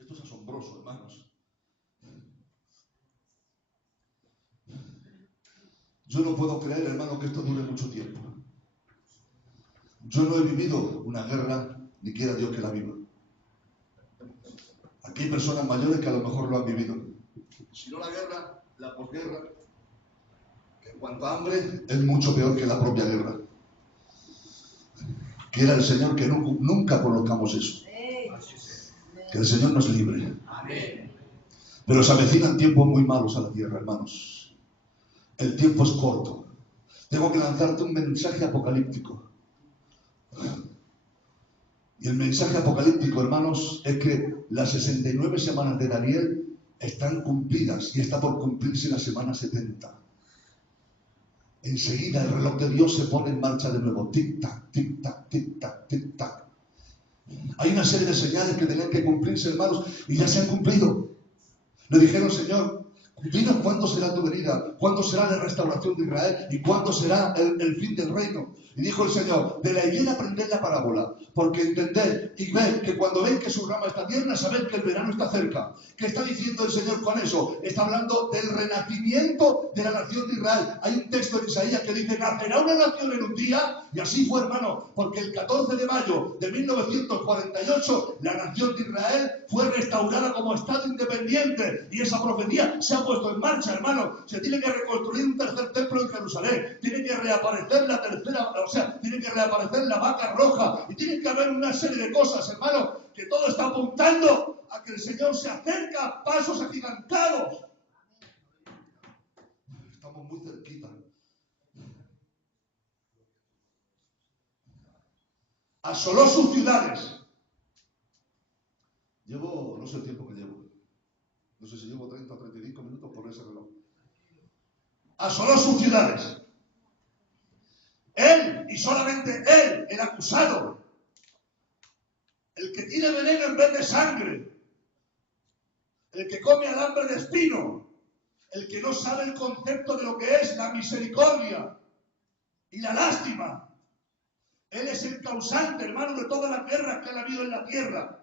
Esto es asombroso, hermanos. Yo no puedo creer, hermano, que esto dure mucho tiempo. Yo no he vivido una guerra, ni quiera Dios que la viva. Aquí hay personas mayores que a lo mejor lo han vivido. Si no la guerra, la posguerra, que en cuanto a hambre es mucho peor que la propia guerra. Quiera el Señor que nunca conozcamos eso. Que el Señor nos libre. Pero se avecinan tiempos muy malos a la tierra, hermanos. El tiempo es corto. Tengo que lanzarte un mensaje apocalíptico. Y el mensaje apocalíptico, hermanos, es que las 69 semanas de Daniel están cumplidas y está por cumplirse la semana 70. Enseguida el reloj de Dios se pone en marcha de nuevo. Tic-tac, tic-tac, tic-tac, tic-tac. Hay una serie de señales que tenían que cumplirse, hermanos, y ya se han cumplido. Le dijeron, Señor, dinos cuándo será tu venida, cuándo será la restauración de Israel y cuándo será el fin del reino. Y dijo el Señor, de la higuera aprended la parábola, porque entended y ved que cuando ven que su rama está tierna, sabed que el verano está cerca. ¿Qué está diciendo el Señor con eso? Está hablando del renacimiento de la nación de Israel. Hay un texto en Isaías que dice, nacerá una nación en un día, y así fue, hermano, porque el 14 de mayo de 1948 la nación de Israel fue restaurada como Estado independiente, y esa profecía se ha puesto en marcha, hermano. Se tiene que reconstruir un tercer templo en Jerusalén, tiene que reaparecer la tercera, tiene que reaparecer la vaca roja, y tiene que haber una serie de cosas, hermano, que todo está apuntando a que el Señor se acerca a pasos agigantados. Estamos muy cerquita. Asoló sus ciudades. No sé el tiempo que llevo. No sé si llevo 30 o 35 minutos por ese reloj. Asoló sus ciudades. Él, y solamente él, el acusado, el que tiene veneno en vez de sangre, el que come alambre de espino, el que no sabe el concepto de lo que es la misericordia y la lástima. Él es el causante, hermano, de todas las guerras que han habido en la tierra.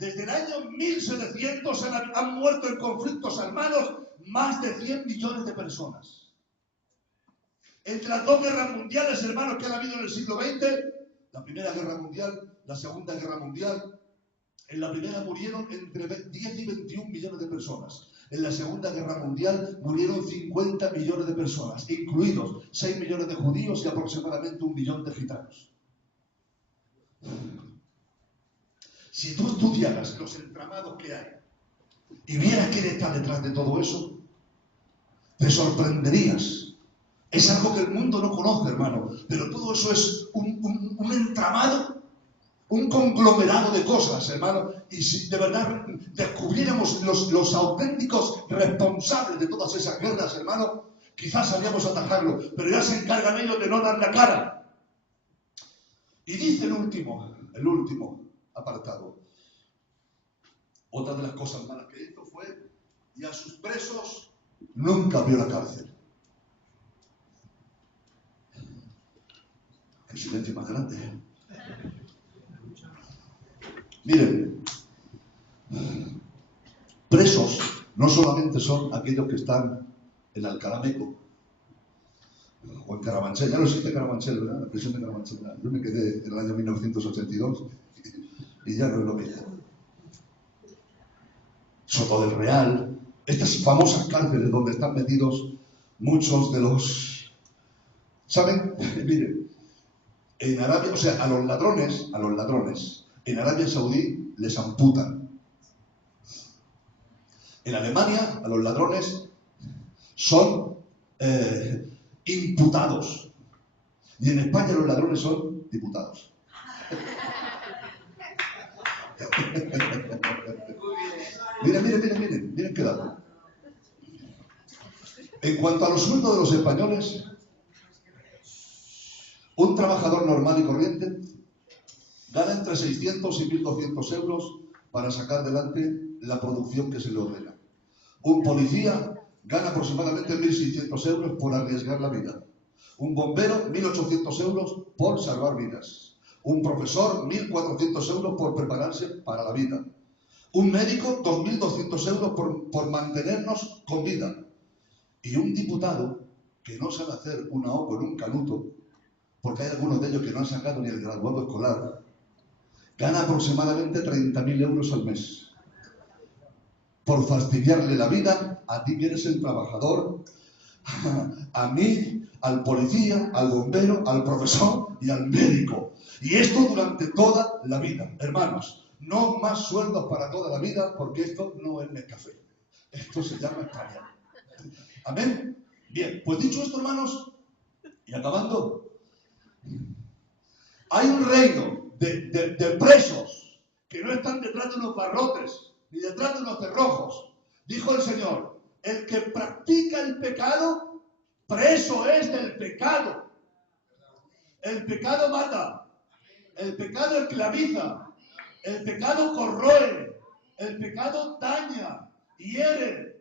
Desde el año 1700 han muerto en conflictos armados más de 100 millones de personas. Entre las dos guerras mundiales, hermanos, que han habido en el siglo XX, la Primera Guerra Mundial, la Segunda Guerra Mundial, en la primera murieron entre 10 y 21 millones de personas. En la Segunda Guerra Mundial murieron 50 millones de personas, incluidos 6 millones de judíos y aproximadamente 1 millón de gitanos. Si tú estudiaras los entramados que hay y vieras quién está detrás de todo eso, te sorprenderías. Es algo que el mundo no conoce, hermano, pero todo eso es un entramado, un conglomerado de cosas, hermano. Y si de verdad descubriéramos los auténticos responsables de todas esas guerras, hermano, quizás sabríamos atajarlo, pero ya se encargan ellos de no dar la cara. Y dice el último apartado. Otra de las cosas malas que hizo fue, y a sus presos nunca abrió la cárcel. Qué silencio más grande. Miren, presos no solamente son aquellos que están en Alcalá Meco o en Carabanchel. Ya no existe Carabanchel, ¿verdad? La prisión de Carabanchel. Yo me quedé en el año 1982 y ya no es lo mismo. Soto del Real, estas famosas cárceles donde están metidos muchos de los... ¿Saben? Miren, En Arabia, o sea, a los ladrones, en Arabia Saudí les amputan. En Alemania, a los ladrones son imputados. Y en España los ladrones son diputados. Miren qué dato. En cuanto a los sueldos de los españoles, un trabajador normal y corriente gana entre 600 y 1.200 euros para sacar adelante la producción que se le ordena. Un policía gana aproximadamente 1.600 euros por arriesgar la vida. Un bombero, 1.800 euros por salvar vidas. Un profesor, 1.400 euros por prepararse para la vida. Un médico, 2.200 euros por mantenernos con vida. Y un diputado que no sabe hacer una O con un canuto, porque hay algunos de ellos que no han sacado ni el graduado escolar, gana aproximadamente 30.000 euros al mes. Por fastidiarle la vida a ti que eres el trabajador, a mí, al policía, al bombero, al profesor y al médico. Y esto durante toda la vida. Hermanos, no más sueldos para toda la vida, porque esto no es Nescafé. Esto se llama España. ¿Amén? Bien, pues dicho esto, hermanos, y acabando, hay un reino de presos que no están detrás de unos barrotes ni detrás de unos cerrojos. Dijo el Señor: el que practica el pecado, preso es del pecado. El pecado mata, el pecado esclaviza, el pecado corroe, el pecado daña, hiere.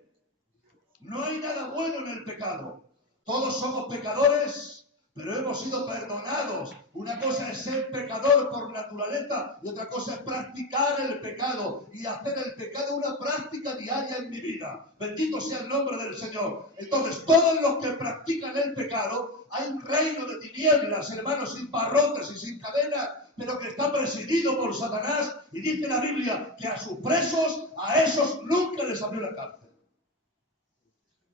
No hay nada bueno en el pecado. Todos somos pecadores, pero hemos sido perdonados. Una cosa es ser pecador por naturaleza y otra cosa es practicar el pecado y hacer el pecado una práctica diaria en mi vida. Bendito sea el nombre del Señor. Entonces, todos los que practican el pecado, hay un reino de tinieblas, hermanos, sin barrotes y sin cadenas, pero que está presidido por Satanás, y dice la Biblia que a sus presos, a esos nunca les abrió la cárcel.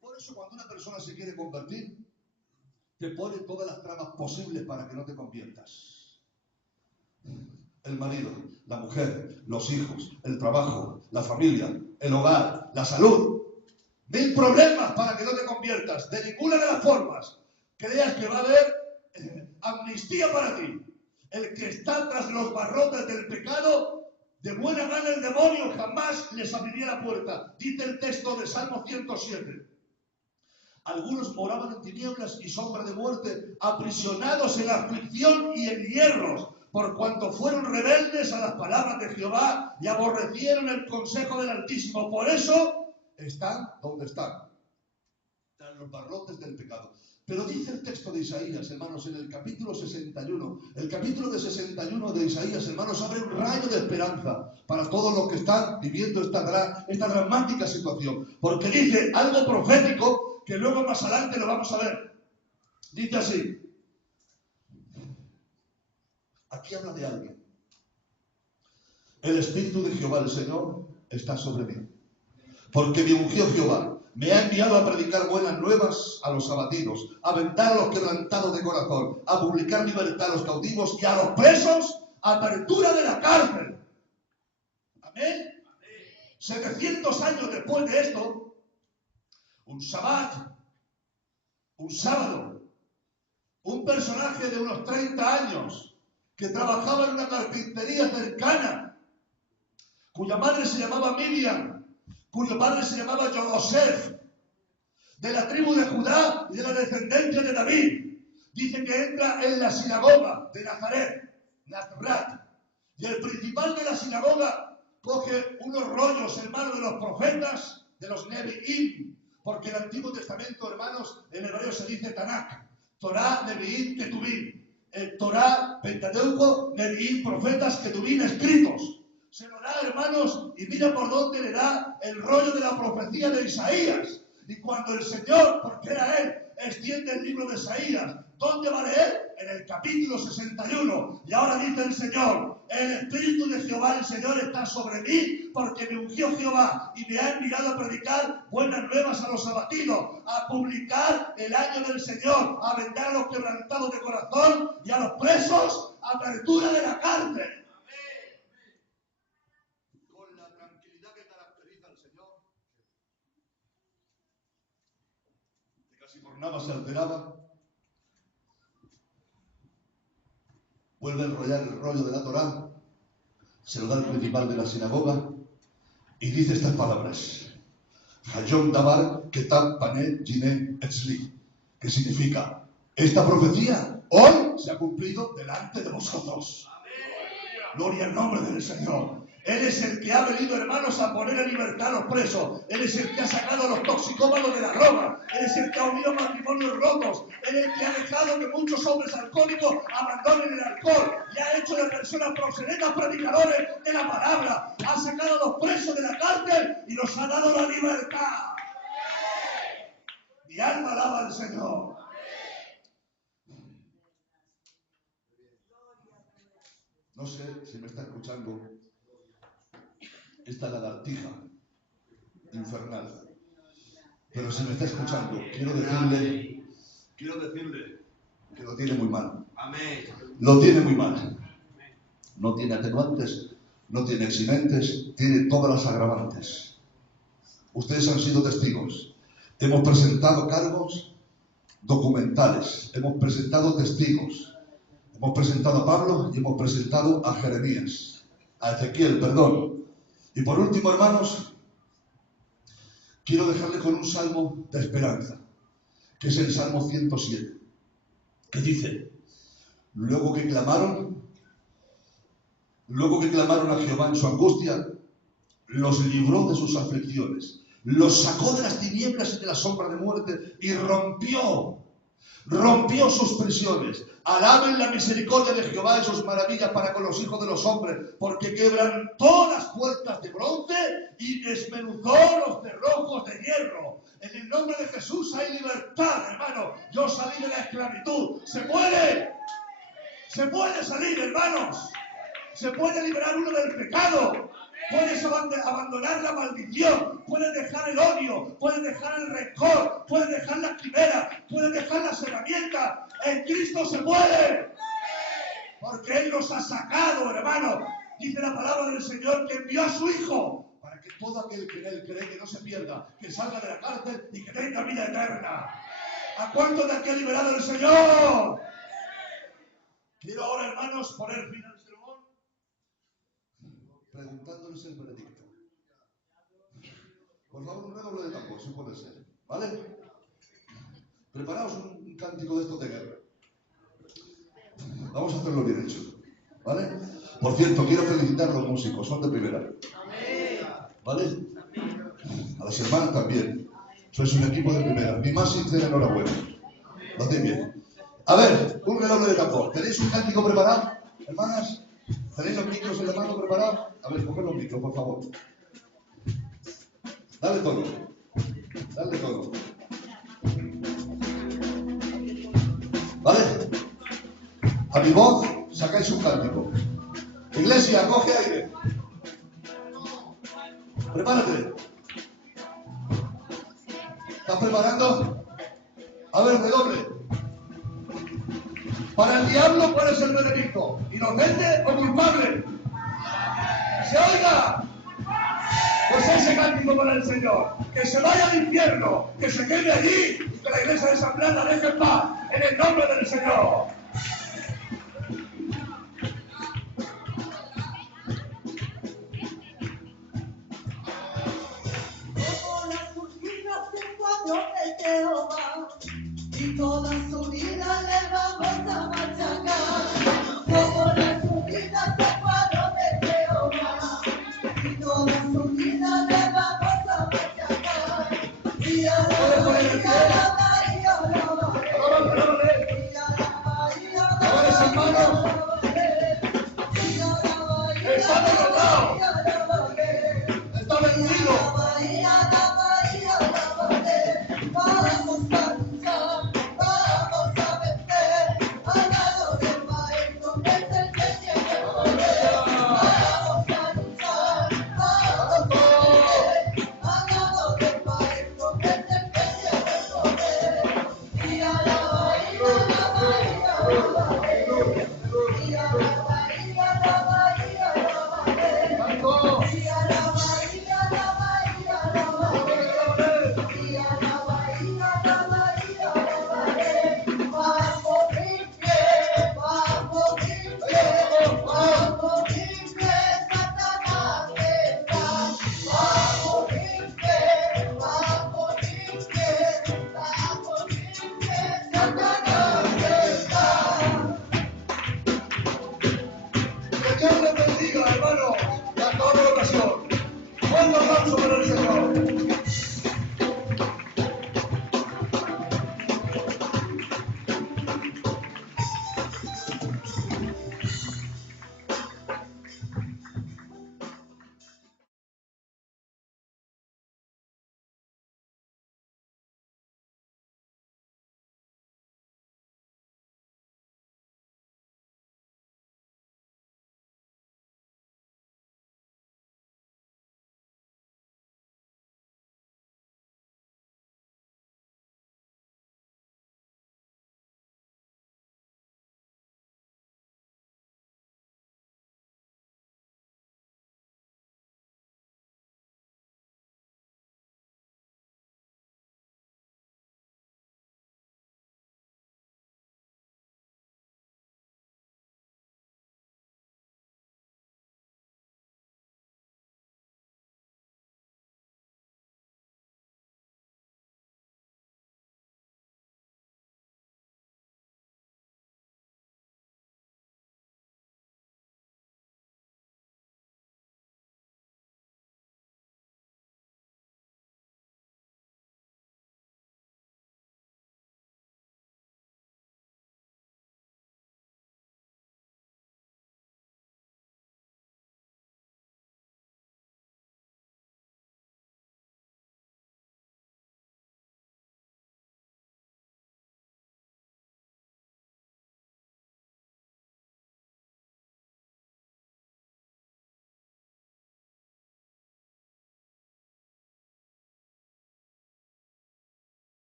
Por eso, cuando una persona se quiere convertir, te pone todas las tramas posibles para que no te conviertas. El marido, la mujer, los hijos, el trabajo, la familia, el hogar, la salud. 1000 problemas para que no te conviertas. De ninguna de las formas creas que va a haber amnistía para ti. El que está tras los barrotes del pecado, de buena gana el demonio jamás les abriría la puerta. Dice el texto de Salmo 107. Algunos moraban en tinieblas y sombra de muerte, aprisionados en aflicción y en hierros, por cuanto fueron rebeldes a las palabras de Jehová y aborrecieron el consejo del Altísimo. Por eso están donde están, en los barrotes del pecado. Pero dice el texto de Isaías, hermanos, en el capítulo 61, el capítulo de 61 de Isaías, hermanos, abre un rayo de esperanza para todos los que están viviendo esta dramática situación. Porque dice algo profético que luego más adelante lo vamos a ver. Dice así. Aquí habla de alguien. El Espíritu de Jehová, el Señor, está sobre mí. Porque me ungió Jehová. Me ha enviado a predicar buenas nuevas a los abatidos, a vendar a los quebrantados de corazón, a publicar libertad a los cautivos y a los presos, apertura de la cárcel. Amén. 700 años después de esto, un sábado, un personaje de unos 30 años que trabajaba en una carpintería cercana, cuya madre se llamaba Miriam, cuyo padre se llamaba Joseph, de la tribu de Judá y de la descendencia de David. Dice que entra en la sinagoga de Nazaret, y el principal de la sinagoga coge unos rollos, hermanos, de los profetas, de los Nevi'im, porque el Antiguo Testamento, hermanos, en hebreo se dice Tanakh, Torah, Nevi'im, Ketuvim, Torah, Pentateuco, Nevi'im, profetas, Ketuvim, escritos. Se lo da, hermanos, y mira por dónde le da el rollo de la profecía de Isaías. Y cuando el Señor, porque era él, extiende el libro de Isaías, ¿dónde va a leer? en el capítulo 61. Y ahora dice el Señor: el Espíritu de Jehová, el Señor, está sobre mí, porque me ungió Jehová y me ha enviado a predicar buenas nuevas a los abatidos, a publicar el año del Señor, a vendar a los quebrantados de corazón y a los presos apertura de la cárcel. Con la tranquilidad que caracteriza al Señor, que casi por nada se alteraba, vuelve a enrollar el rollo de la Torá, se lo da al principal de la sinagoga y dice estas palabras: Hayom Dabar Ketab Panet Jine Etzli, que significa: esta profecía hoy se ha cumplido delante de vosotros. Gloria al nombre del Señor. Él es el que ha venido, hermanos, a poner en libertad a los presos. Él es el que ha sacado a los toxicómanos de la droga. Él es el que ha unido matrimonios rotos. Él es el que ha dejado que muchos hombres alcohólicos abandonen el alcohol y ha hecho de personas proxenetas predicadores de la palabra. Ha sacado a los presos de la cárcel y nos ha dado la libertad. Mi alma alaba al Señor. No sé si me está escuchando esta lagartija infernal, pero si me está escuchando, quiero decirle que lo tiene muy mal. Lo tiene muy mal. No tiene atenuantes, no tiene eximentes, tiene todas las agravantes. Ustedes han sido testigos. Hemos presentado cargos documentales, hemos presentado testigos. Hemos presentado a Pablo y hemos presentado a Jeremías, a Ezequiel, perdón. Y por último, hermanos, quiero dejarle con un salmo de esperanza, que es el Salmo 107, que dice: luego que clamaron a Jehová en su angustia, los libró de sus aflicciones, los sacó de las tinieblas y de la sombra de muerte y rompió sus prisiones. Alaben la misericordia de Jehová y sus maravillas para con los hijos de los hombres, porque quebrantó las puertas de bronce y desmenuzó los cerrojos de hierro. En el nombre de Jesús hay libertad, hermano. Yo salí de la esclavitud. Se puede salir, hermanos. Se puede liberar uno del pecado. Puedes abandonar la maldición, puedes dejar el odio, puedes dejar el rencor, puedes dejar la quimera, puedes dejar las herramientas. En Cristo se puede, porque Él nos ha sacado, hermano. Dice la palabra del Señor que envió a su Hijo para que todo aquel que en Él cree que no se pierda, que salga de la cárcel y que tenga vida eterna. ¿A cuántos de aquí ha liberado el Señor? Quiero ahora, hermanos, poner fin al sermón preguntándoles el veredicto. Por favor, un redoble de tambor, si puede ser, ¿vale? Preparaos un cántico de estos de guerra. Vamos a hacerlo bien hecho, ¿vale? Por cierto, quiero felicitar a los músicos, son de primera, ¿vale? A las hermanas también. Sois un equipo de primera. Mi más sincera enhorabuena. Lo hacéis bien. A ver, un redoble de tambor. ¿Tenéis un cántico preparado, hermanas? ¿Tenéis los micros en la mano preparados? A ver, coged los micros, por favor. Dale todo. Dale todo. ¿Vale? A mi voz sacáis un cántico. Iglesia, coge aire. Prepárate. ¿Estás preparando? A ver, redoble. Para el diablo, ¿cuál es el veredicto? ¿Inocente o culpable? ¡Que se oiga! Pues ese cántico para el Señor. Que se vaya al infierno, que se quede allí y que la iglesia de San Blas la deje en paz. En el nombre del Señor. Como las cortinas del cuadro de Jehová, y toda su vida le vamos a machacar. Como las cortinas del